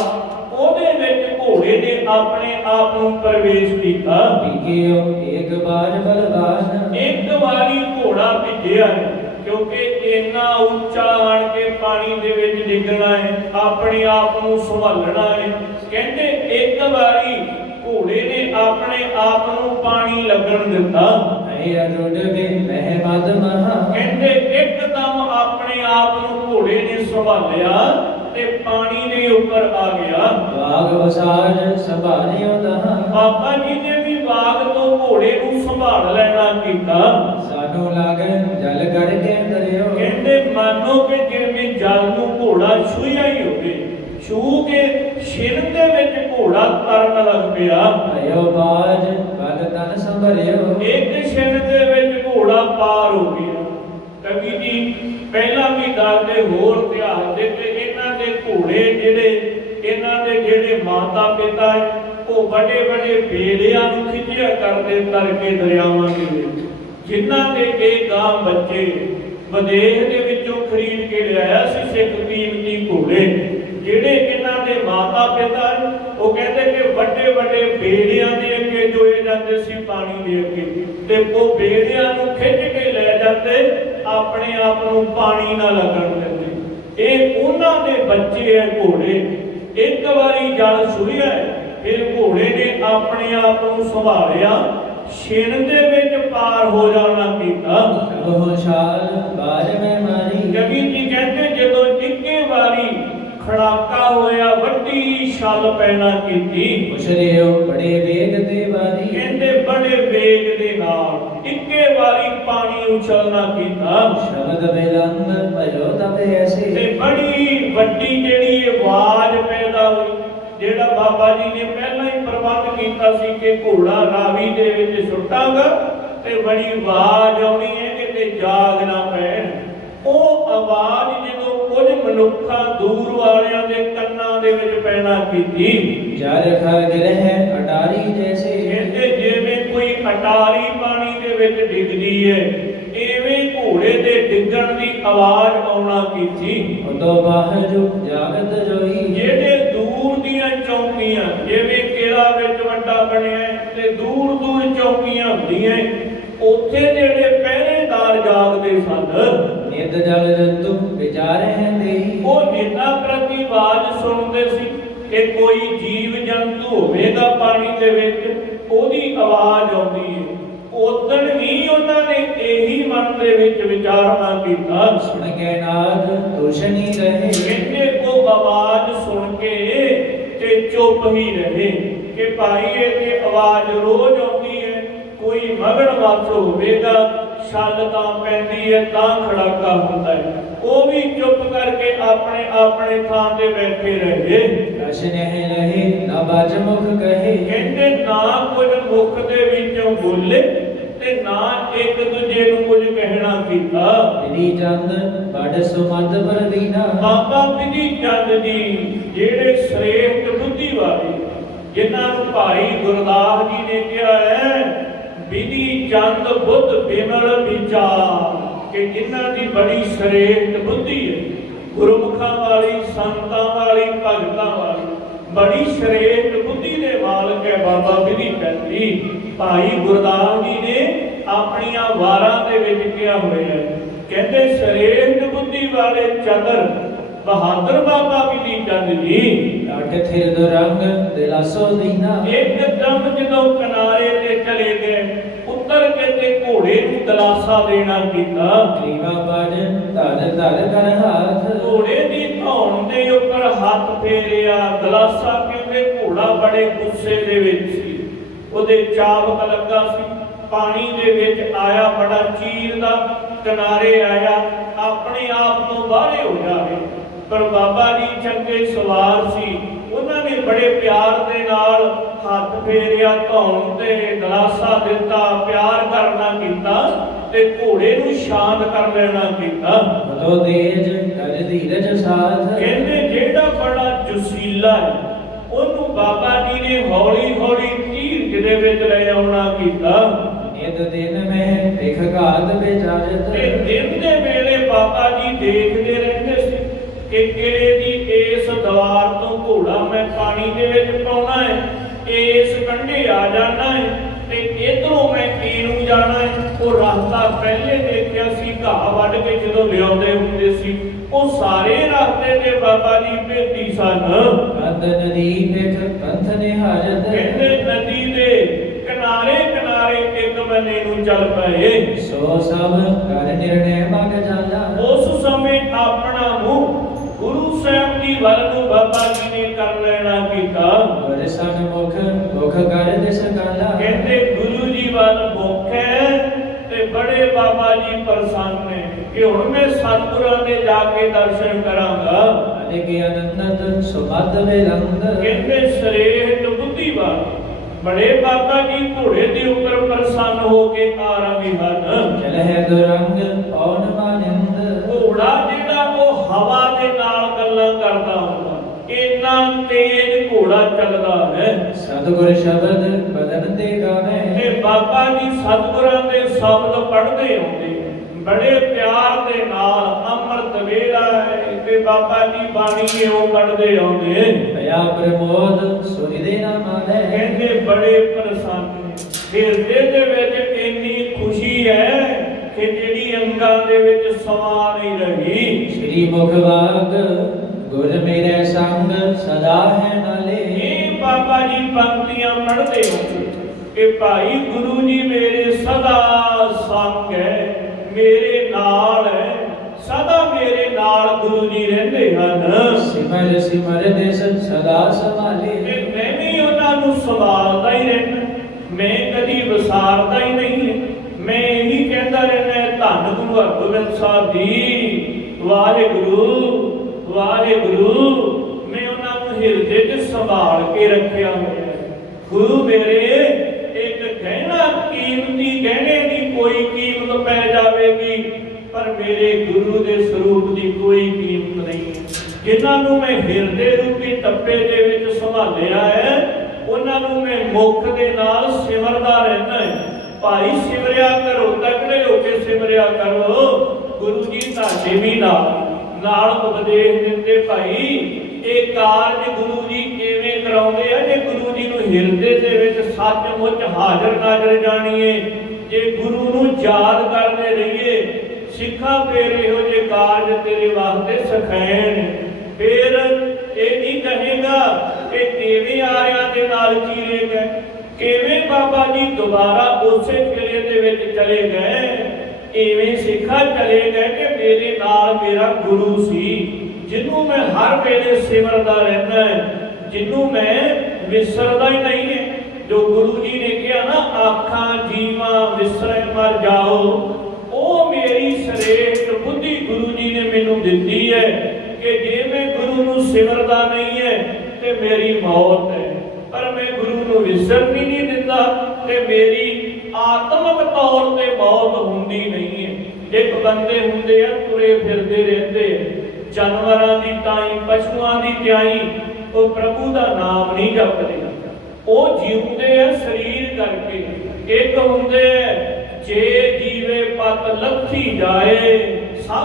ਉਹਦੇ ਵਿੱਚ ਘੋੜੇ ਨੇ ਆਪਣੇ ਆਪ ਨੂੰ ਪ੍ਰਵੇਸ਼ ਕੀਤਾ। ਵਿਖਿਓ ਇੱਕ ਬਾਰ ਬਲਵਾਨ। ਇੱਕ ਵਾਰੀ ਘੋੜਾ ਭਿੱਜਿਆ, ਕਿਉਂਕਿ ਇੰਨਾ ਉੱਚਾ ਆਣ ਕੇ ਪਾਣੀ ਦੇ ਵਿੱਚ ਡਿੱਗਣਾ ਹੈ, ਆਪਣੇ ਆਪ ਨੂੰ ਸੰਭਾਲਣਾ ਹੈ। ਕਹਿੰਦੇ ਇੱਕ ਵਾਰੀ ਘੋੜੇ ਨੇ ਆਪਣੇ ਆਪ ਨੂੰ ਪਾਣੀ ਲੱਗਣ ਦਿੱਤਾ। ਐ ਰੁੱਡ ਵੇ ਮਹਿਮਦ ਮਹਾ। ਕਹਿੰਦੇ ਇੱਕਦਮ ਆਪਣੇ ਆਪ ਨੂੰ ਘੋੜੇ ਨੇ ਸੰਭਾਲਿਆ ਤੇ ਪਾਣੀ ਦੇ ਉੱਪਰ ਆ ਗਿਆ। ਬਾਗ ਵਸਾਰ ਸੰਭਾਲਿਓ ਤਹਾਂ। ਬਾਬਾ ਜੀ ਨੇ ਵੀ ਬਾਗ ਤੋਂ ਘੋੜੇ ਨੂੰ ਸੰਭਾਲ ਲੈਣਾ ਕੀਤਾ। ਸਾਨੂੰ ਲਾਗਨ ਜਲ ਗੜ ਕੇ ਦਰਿਓ। ਕਹਿੰਦੇ ਮਾਨੋ ਕਿ ਜਿਵੇਂ ਜਲ ਨੂੰ ਘੋੜਾ ਛੂਹਿਆ ਹੀ ਹੋਵੇ, ਛੂ ਕੇ ਛਿਨ ਦੇ ਵਿੱਚ ਘੋੜਾ ਤਰਨ ਲੱਗ ਪਿਆ। ਆਇਓ ਬਾਜ ਬਦ ਤਨ ਸੰਭਰਿਓ। ਇੱਕ ਛਿਨ ਦੇ ਵਿੱਚ ਘੋੜਾ ਪਾਰ ਹੋ ਗਿਆ। ਕਵੀ ਜੀ ਪਹਿਲਾਂ ਵੀ ਦੱਸਦੇ ਹੋਰ ਇਤਿਹਾਸ ਦੇ ਕਿ ਇਹਨਾਂ ਦੇ ਘੋੜੇ ਇਹਨਾਂ ਦੇ ਜਿਹੜੇ ਮਾਤਾ ਪਿਤਾ ਹੈ, ਉਹ ਵੱਡੇ ਵੱਡੇ ਬੇੜਿਆਂ ਨੂੰ ਖਿੱਚਿਆ ਕਰਦੇ ਤਰ ਕੇ ਦਰਿਆਵਾਂ ਦੇ ਵਿੱਚ। ਜਿਨ੍ਹਾਂ ਦੇ ਇਹ ਗਾਂ ਬੱਚੇ ਵਿਦੇਸ਼ ਦੇ ਵਿੱਚੋਂ ਖਰੀਦ ਕੇ ਲਿਆਇਆ ਸੀ ਸਿੱਖ ਕੀਮਤੀ ਘੋੜੇ, ਜਿਹੜੇ ਇਹਨਾਂ ਦੇ ਮਾਤਾ ਪਿਤਾ ਉਹ ਕਹਿੰਦੇ ਕਿ ਵੱਡੇ ਵੱਡੇ ਬੇੜਿਆਂ ਦੇ ਅੱਗੇ ਜੋਏ ਜਾਂਦੇ ਸੀ ਪਾਣੀ ਦੇ ਅੱਗੇ, ਤੇ ਉਹ ਬੇੜਿਆਂ ਨੂੰ ਖਿੱਚ ਕੇ ਲੈ ਜਾਂਦੇ, ਆਪਣੇ ਆਪ ਨੂੰ ਪਾਣੀ ਨਾ ਲੱਗਣ ਦਿੰਦੇ। ਇਹ ਉਹਨਾਂ ਦੇ ਬੱਚੇ ਹੈ ਘੋੜੇ। ਇੱਕ ਵਾਰੀ ਜਲ ਛੁਹਿਆ, ਫਿਰ ਘੋੜੇ ਨੇ ਆਪਣੇ ਆਪ ਨੂੰ ਸੰਭਾਲਿਆ, ਛਿਨ ਦੇ ਵਿੱਚ ਪਾਰ ਹੋ ਜਾਣਾ ਕੀਤਾ। ਉਹ ਛਾਲ ਬਾਜ ਮੈਂ ਮਾਰੀ। ਕਵੀ ਜੀ ਕਹਿੰਦੇ ਜਦੋਂ ਇੱਕੇ ਵਾਰੀ ਖੜਾਕਾ ਹੋਇਆ, ਵੱਡੀ ਛਲ ਪੈਣਾ ਕੀਤੀ। ਉਛਰਿਓ ਬੜੇ ਵੇਗ ਤੇ ਵਾਰੀ। ਕਹਿੰਦੇ ਬੜੇ ਵੇਗ ਦੇ ਨਾਲ ਇੱਕੇ ਵਾਰੀ ਪਾਣੀ ਉਛਲਣਾ ਕੀਤਾ। ਸ਼ਬਦ ਬੇਲੰਦ ਭਇਓ ਤਬੇ ਐਸੀ। ਤੇ ਬੜੀ ਵੱਡੀ ਜਿਹੜੀ ਆਵਾਜ਼ ਪੈਦਾ ਹੋਈ। ਜਿਹੜਾ ਬਾਬਾ ਜੀ ਨੇ ਪਹਿਲਾਂ ਹੀ ਪ੍ਰਬੰਧ ਕੀਤਾ ਸੀ ਕਿ ਘੋੜਾ ਰਾਵੀ ਦੇ ਵਿੱਚ ਸੁੱਟਾਂਗਾ ਤੇ ਬੜੀ ਆਵਾਜ਼ ਆਉਣੀ ਹੈ, ਕਿਤੇ ਜਾਗ ਨਾ ਪੈਣ। ਉਹ ਆਵਾਜ਼ ਜਦੋਂ ਕੁਝ ਮਨੁੱਖਾਂ ਦੂਰ ਵਾਲਿਆਂ ਦੇ ਕੰਨਾਂ ਦੇ ਵਿੱਚ ਪੈਣਾ ਕੀਤੀ। ਜਰ ਖਰ ਗਿਰਹਿ ਅਟਾਰੀ ਜੈਸੇ। ਕਹਿੰਦੇ ਜਿਵੇਂ ਕੋਈ ਅਟਾਰੀ ਪਾਣੀ ਦੇ ਵਿੱਚ ਡਿੱਗਦੀ ਹੈ, ਐਵੇਂ ਘੋੜੇ ਦੇ ਡਿੱਗਣ ਦੀ ਆਵਾਜ਼ ਆਉਣਾ ਕੀਤੀ। ਉਤੋਂ ਬਾਹਜੂ ਜਾਗਤ ਜੋਈ। ਜਿਹੜੇ ਦੂਰ ਦੀਆਂ ਚੌਕੀਆਂ, ਜਿਵੇਂ ਕਿਲਾ ਵਿੱਚ ਵੱਡਾ ਬਣਿਆ ਤੇ ਦੂਰ ਦੂਰ ਚੌਕੀਆਂ ਹੁੰਦੀਆਂ, ਉੱਥੇ ਜਿਹੜੇ ਪਹਿਰੇਦਾਰ ਜਾਗਦੇ ਸਨ। ਨਿਤ ਜਲ ਜੰਤੂ ਵਿਚਾਰੇ ਦੇਈ। ਉਹ ਨਿਤਾ ਪ੍ਰਤੀ ਆਵਾਜ਼ ਸੁਣਦੇ ਸੀ ਕਿ ਕੋਈ ਜੀਵ ਜੰਤੂ ਹੋਵੇਗਾ ਪਾਣੀ ਦੇ ਵਿੱਚ, ਉਹਦੀ ਆਵਾਜ਼ ਆਉਂਦੀ ਹੈ। ਉਦਣ ਵੀ ਉਹਨਾਂ ਦੇ ਵਿੱਚ ਵਿਚਾਰਨਾ ਕੀਤਾ। ਸੁਣ ਕੇ ਨਾਦ ਤੁਸ਼ਨੀ ਰਹੇ। ਕਹਿੰਦੇ ਉਹ ਆਵਾਜ਼ ਸੁਣ ਕੇ ਤੇ ਚੁੱਪ ਹੀ ਰਹੇ ਕਿ ਭਾਈ ਇਹ ਤੇ ਆਵਾਜ਼ ਰੋਜ਼ ਆਉਂਦੀ ਹੈ, ਕੋਈ ਮਗਨ ਵਸ ਹੋਵੇਗਾ, ਛੱਲ ਤਾਂ ਪੈਂਦੀ ਹੈ ਤਾਂ ਖੜਾਕਾ ਹੁੰਦਾ ਹੈ। ਉਹ ਵੀ ਚੁੱਪ ਕਰਕੇ ਆਪਣੇ ਆਪਣੇ ਥਾਂ ਤੇ ਬੈਠੇ ਰਹੇ। ਰਸ ਨਹਿ ਰਹੇ ਨਾ ਬਾਜ ਮੁਖ ਕਹੇ। ਕਹਿੰਦੇ ਨਾ ਕੁਝ ਮੁਖ ਦੇ ਵਿੱਚੋਂ ਬੋਲੇ ਤੇ ਨਾ ਇੱਕ ਦੂਜੇ ਨੂੰ ਕੁਝ ਕਹਿਣਾ ਕੀਤਾ। ਵਿਧੀ ਚੰਦ ਬੜ ਸੁਮਤ ਪਰਵੀਨਾ। ਬਾਬਾ ਵਿਧੀ ਚੰਦ ਜੀ ਜਿਹੜੇ ਸ੍ਰੇਸ਼ਟ ਬੁੱਧੀ ਵਾਲੇ, ਜਿਨ੍ਹਾਂ ਨੂੰ ਭਾਈ ਗੁਰਦਾਸ ਜੀ ਨੇ ਕਿਹਾ ਹੈ ਵਿਧੀ ਚੰਦ ਬੁੱਧ ਬਿਮਲ ਵਿਚਾਰ, ਕਿ ਜਿਨ੍ਹਾਂ ਦੀ ਬੜੀ ਸ੍ਰੇਸ਼ਟ ਬੁੱਧੀ ਹੈ, ਗੁਰਮੁਖਾਂ ਵਾਲੀ, ਸੰਤਾਂ ਵਾਲੀ, ਭਗਤਾਂ ਵਾਲੀ, ਬੜੀ ਸ੍ਰੇਸ਼ਟ ਬੁੱਧੀ ਦੇ ਮਾਲਕ ਹੈ ਬਾਬਾ ਵਿਧੀ ਚੰਦ ਜੀ। ਭਾਈ ਗੁਰਦਾਸ ਜੀ ਨੇ ਆਪਣੀਆਂ ਵਾਰਾਂ ਦੇ ਵਿੱਚ ਕਿਹਾ ਹੋਇਆ ਹੈ, ਕਹਿੰਦੇ ਸ੍ਰੇਸ਼ਟ ਬੁੱਧੀ ਵਾਲੇ ਚਤਰ ਬਹਾਦਰ ਬਾਬਾ ਵਿਧੀ ਚੰਦ ਜੀ। ਡਟ ਥਿਰ ਦੁਰੰਗ ਦਿਲਾਸੋ ਦੀਨਾ। ਇੱਕਦਮ ਜਦੋਂ ਕਿਨਾਰੇ ਤੇ ਚਲੇ ਗਏ, ਉੱਤਰ ਕੇ ਤੇ ਘੋੜੇ ਨੂੰ ਦਲਾਸਾ ਦੇਣਾ ਕੀਤਾ। ਗਰੀਵਾ ਬੜ ਧਰ ਧਰ ਕਰ ਹਾਥ। ਘੋੜੇ ਦੀ ਧੌਣ ਦੇ ਉੱਪਰ ਹੱਥ ਫੇਰਿਆ, ਦਲਾਸਾ ਕਿਉਂਕਿ ਘੋੜਾ ਬੜੇ ਗੁੱਸੇ ਦੇ ਵਿੱਚ ਸੀ, ਉਹਦੇ ਚਾਬਕ ਲੱਗਾ ਸੀ, ਪਾਣੀ ਦੇ ਵਿੱਚ ਆਇਆ, ਬੜਾ ਚੀਰਦਾ, ਕਿਨਾਰੇ ਆਇਆ, ਆਪਣੇ ਆਪ ਤੋਂ ਬਾਹਰੇ ਹੋ ਜਾਵੇ। ਪਰ ਬਾਬਾ ਜੀ ਚੰਗੇ ਸਵਾਰ ਸੀ, ਉਹਨਾਂ ਨੇ ਬੜੇ ਪਿਆਰ ਦੇ ਨਾਲ ਹੱਥ ਫੇਰਿਆ, ਧੌਣ ਤੇ ਦਲਾਸਾ ਦਿੱਤਾ, ਪਿਆਰ ਕਰਨਾ ਕੀਤਾ ਤੇ ਘੋੜੇ ਨੂੰ ਸ਼ਾਂਤ ਕਰ ਲੈਣਾ ਕੀਤਾ। ਤੋ ਤੇਜ ਕਰ ਧੀਰਜ ਸਾਧ। ਕਹਿੰਦੇ ਜਿਹੜਾ ਬੜਾ ਜੁਸੀਲਾ ਹੈ ਉਹਨੂੰ ਬਾਬਾ ਜੀ ਨੇ ਹੌਲੀ ਹੌਲੀ ਧੀਰਜ ਦੇ ਵਿੱਚ ਲੈ ਆਉਣਾ ਕੀਤਾ। ਨਿਤ ਦਿਨ ਮੈਂ ਦੇਖ ਘਾਤ ਵਿਚਾਰਤ। ਤੇ ਦਿਨ ਦੇ ਵੇਲੇ ਬਾਬਾ ਜੀ ਦੇਖਦੇ ਰਹਿੰਦੇ ਸੀ ਕਿ ਕਿਹੜੇ ਦੀ ਇਸ ਦਵਾਰ ਤੋਂ ਘੋੜਾ ਮੈਂ ਪਾਣੀ ਦੇ ਵਿੱਚ ਪਾਉਣਾ ਹੈ, ਇਸ ਕੰਢੇ ਆ ਜਾਣਾ ਹੈ ਤੇ ਇਧਰੋਂ ਮੈਂ ਕਿਹਨੂੰ ਜਾਣਾ ਹੈ। ਉਹ ਰਸਤਾ ਪਹਿਲੇ ਦੇਖਿਆ ਸੀ, ਘਾਹ ਵੱਢ ਕੇ ਜਦੋਂ ਲਿਆਉਂਦੇ ਹੁੰਦੇ ਸੀ, ਉਹ ਸਾਰੇ ਰਸਤੇ ਤੇ ਬਾਬਾ ਜੀ ਭੇਤੀ ਸਨ। ਕੰਦ ਨਦੀ ਵੇਖ ਪੰਥ ਨਿਹਾਰਤ। ਕਹਿੰਦੇ ਨਦੀ ਦੇ ਕਿਨਾਰੇ ਕਿਨਾਰੇ ਇੱਕ ਬੰਨੇ ਨੂੰ ਚੱਲ ਪਏ। ਸੋ ਸਭ ਕਰ ਨਿਰਣੈ ਮਗ ਜਾਲਾ। ਉਸ ਸਮੇਂ ਆਪਣਾ ਮੂੰਹ ਗੁਰੂ ਸਾਹਿਬ ਦੀ ਵੱਲ ਨੂੰ ਬਾਬਾ ਜੀ ਨੇ ਕਰ ਲੈਣਾ ਕੀਤਾ। ਗੁਰ ਸਨ ਮੁਖ ਮੁਖ ਕਰ ਦਿਸ ਕਾਲਾ। ਕਹਿੰਦੇ ਗੁਰੂ ਜੀ ਵੱਲ ਮੁਖ ਹੈ ਤੇ ਬੜੇ ਬਾਬਾ ਜੀ ਪ੍ਰਸੰਨ ਨੇ ਕਿ ਹੁਣ ਮੈਂ ਸਤਿਗੁਰਾਂ ਦੇ ਜਾ ਕੇ ਦਰਸ਼ਨ ਕਰਾਂਗਾ। ਅਨੇਕ ਅਨੰਦਤ ਸੁਮਤ ਵਿਲੰਦ। ਕਹਿੰਦੇ ਸ੍ਰੇਸ਼ਟ ਬੁੱਧੀ ਵਾਲੇ ਬੜੇ ਬਾਬਾ ਜੀ ਘੋੜੇ ਦੇ ਉੱਪਰ ਪ੍ਰਸੰਨ ਹੋ ਕੇ ਆ ਰਹੇ ਹਨ। ਚਲਹਿ ਦੁਰੰਗ ਔਨ ਮਾਨਿੰਦ। ਘੋੜਾ ਜਿਹੜਾ ਉਹ ਹਵਾ ਦੇ ਨਾਲ ਗੱਲਾਂ ਕਰਦਾ ਹੁੰਦਾ, ਇੰਨਾ ਤੇਜ਼ ਘੋੜਾ ਚੱਲਦਾ ਹੈ। ਸਤਿਗੁਰ ਸ਼ਬਦ ਬਦਨ ਤੇ ਗਾਵੇ। ਤੇ ਬਾਬਾ ਜੀ ਸਤਿਗੁਰਾਂ ਦੇ ਸ਼ਬਦ ਪੜ੍ਹਦੇ ਆਉਂਦੇ, ਬੜੇ ਪਿਆਰ ਦੇ ਨਾਲ, ਅੰਮ੍ਰਿਤ ਵੇਲਾ ਹੈ ਤੇ ਬਾਬਾ ਜੀ ਬਾਣੀ ਉਹ ਪੜ੍ਹਦੇ ਆਉਂਦੇ। ਭਇਆ ਪ੍ਰਮੋਦ ਸੁਨਿਦੇ ਨਾ ਮਾਨੇ। ਕਹਿੰਦੇ ਬੜੇ ਪ੍ਰਸੰਨ ਨੇ, ਹਿਰਦੇ ਦੇ ਵਿੱਚ ਇੰਨੀ ਖੁਸ਼ੀ ਹੈ ਕਿ ਜਿਹੜੀ ਅੰਗਾਂ ਦੇ ਵਿੱਚ ਸਮਾ ਨਹੀਂ ਰਹੀ। ਸ੍ਰੀ ਮੁਖ ਵਾਗ ਗੁਰ ਮੇਰੇ ਸੰਗ ਸਦਾ ਹੈ ਨਾਲੇ। ਇਹ ਬਾਬਾ ਜੀ ਪੰਕਤੀਆਂ ਪੜ੍ਹਦੇ ਹੁੰਦੇ ਕਿ ਭਾਈ ਗੁਰੂ ਜੀ ਮੇਰੇ ਸਦਾ ਸੰਗ ਹੈ, ਮੇਰੇ ਨਾਲ ਹੈ, ਸਦਾ ਮੇਰੇ ਨਾਲ ਗੁਰੂ ਜੀ ਰਹਿੰਦੇ ਹਨ। ਸਿਮਰ ਸਿਮਰ ਦੇਸ ਸਦਾ ਸੰਭਾਲੇ। ਤੇ ਮੈਂ ਵੀ ਉਹਨਾਂ ਨੂੰ ਸੰਭਾਲਦਾ ਹੀ ਰਹਿਣਾ, ਮੈਂ ਕਦੀ ਵਿਸਾਰਦਾ ਹੀ ਨਹੀਂ। ਮੈਂ ਇਹੀ ਕਹਿੰਦਾ ਰਹਿਣਾ, ਧੰਨ ਗੁਰੂ ਹਰਗੋਬਿੰਦ ਸਾਹਿਬ ਜੀ, ਵਾਹਿਗੁਰੂ ਵਾਹਿਗੁਰੂ। ਮੈਂ ਉਹਨਾਂ ਨੂੰ ਹਿਰਦੇ 'ਚ ਸੰਭਾਲ ਕੇ ਰੱਖਿਆ ਹੋਇਆ। ਗੁਰੂ ਮੇਰੇ ਇੱਕ ਗਹਿਣਾ, ਕੀਮਤੀ ਗਹਿਣੇ ਦੀ ਕੋਈ ਕੀਮਤ ਪੈ ਜਾਵੇਗੀ, ਪਰ ਮੇਰੇ ਗੁਰੂ ਦੇ ਸਰੂਪ ਦੀ ਕੋਈ ਕੀਮਤ ਨਹੀਂ। ਜਿਨ੍ਹਾਂ ਨੂੰ ਮੈਂ ਹਿਰਦੇ ਰੂਪੀ ਟੱਪੇ ਦੇ ਵਿੱਚ ਸੰਭਾਲਿਆ ਹੈ, ਉਹਨਾਂ ਨੂੰ ਮੈਂ ਮੁਖ ਦੇ ਨਾਲ ਸਿਮਰਦਾ ਰਹਿਣਾ ਹੈ। ਭਾਈ ਸਿਮਰਿਆ ਕਰੋ, ਤਕੜੇ ਹੋ ਕੇ ਸਿਮਰਿਆ ਕਰੋ। ਗੁਰੂ ਜੀ ਤੁਹਾਡੇ ਵੀ ਨਾਲ ਉਪਦੇਸ਼ ਦਿੰਦੇ, ਭਾਈ ਇਹ ਕਾਰਜ ਗੁਰੂ ਜੀ ਕਿਵੇਂ ਕਰਾਉਂਦੇ ਆ। ਜੇ ਗੁਰੂ ਜੀ ਨੂੰ ਹਿਰਦੇ ਦੇ ਵਿੱਚ ਸੱਚਮੁੱਚ ਹਾਜ਼ਰ ਨਾਜ਼ਰ ਜਾਣੀਏ, ਜੇ ਗੁਰੂ ਨੂੰ ਯਾਦ ਕਰਦੇ ਰਹੀਏ, ਸਿੱਖਾਂ ਫੇਰ ਇਹੋ ਜਿਹੇ ਕਾਰਜ ਤੇਰੇ ਵਾਸਤੇ ਸਿਖਾਉਣ। ਫੇਰ ਇਹ ਨਹੀਂ ਕਹੇਗਾ ਕਿ ਕਿਵੇਂ ਆਰਿਆਂ ਦੇ ਨਾਲ ਚੀਰੇ ਗਏ, ਕਿਵੇਂ ਬਾਬਾ ਜੀ ਦੁਬਾਰਾ ਉਸੇ ਕਿਲੇ ਦੇ ਵਿੱਚ ਚਲੇ ਗਏ। ਇਵੇਂ ਸਿੱਖਾ ਚਲੇ ਗਏ ਕਿ ਮੇਰੇ ਨਾਲ ਮੇਰਾ ਗੁਰੂ ਸੀ, ਜਿਹਨੂੰ ਮੈਂ ਹਰ ਵੇਲੇ ਸਿਮਰਦਾ ਰਹਿੰਦਾ ਹੈ, ਜਿਹਨੂੰ ਮੈਂ ਵਿਸਰਦਾ ਹੀ ਨਹੀਂ ਹੈ। ਜੋ ਗੁਰੂ ਜੀ ਨੇ ਕਿਹਾ ਨਾ, ਆਖਾਂ ਜੀਵਾਂ ਵਿਸਰੈ ਮਰ ਜਾਓ, ਉਹ ਮੇਰੀ ਸ੍ਰੇਸ਼ਟ ਬੁੱਧੀ ਗੁਰੂ ਜੀ ਨੇ ਮੈਨੂੰ ਦਿੱਤੀ ਹੈ ਕਿ ਜੇ ਮੈਂ ਗੁਰੂ ਨੂੰ ਸਿਮਰਦਾ ਨਹੀਂ ਹੈ ਤੇ ਮੇਰੀ ਮੌਤ ਹੈ, ਪਰ ਮੈਂ ਗੁਰੂ ਨੂੰ ਵਿਸਰ ਵੀ ਨਹੀਂ ਦਿੰਦਾ ਤੇ ਮੇਰੀ ਆਤਮਿਕ ਤੌਰ ਤੇ ਮੌਤ ਹੁੰਦੀ ਨਹੀਂ ਹੈ। ਇੱਕ ਬੰਦੇ ਹੁੰਦੇ ਆ ਤੁਰੇ ਫਿਰਦੇ ਰਹਿੰਦੇ, ਜਾਨਵਰਾਂ ਦੀ ਤਾਈ, ਪਸ਼ੂਆਂ ਦੀ ਤਿਆਈ, ਉਹ ਪ੍ਰਭੂ ਦਾ ਨਾਮ ਨਹੀਂ ਜਪਦੇ, ਉਹ ਜਿਉਂਦੇ ਆ ਸਰੀਰ ਕਰਕੇ। ਇੱਕ ਹੁੰਦੇ ਜੇ ਜੀਵੇ ਪਤ ਲੱਥੀ ਜਾਏ, ਸਭ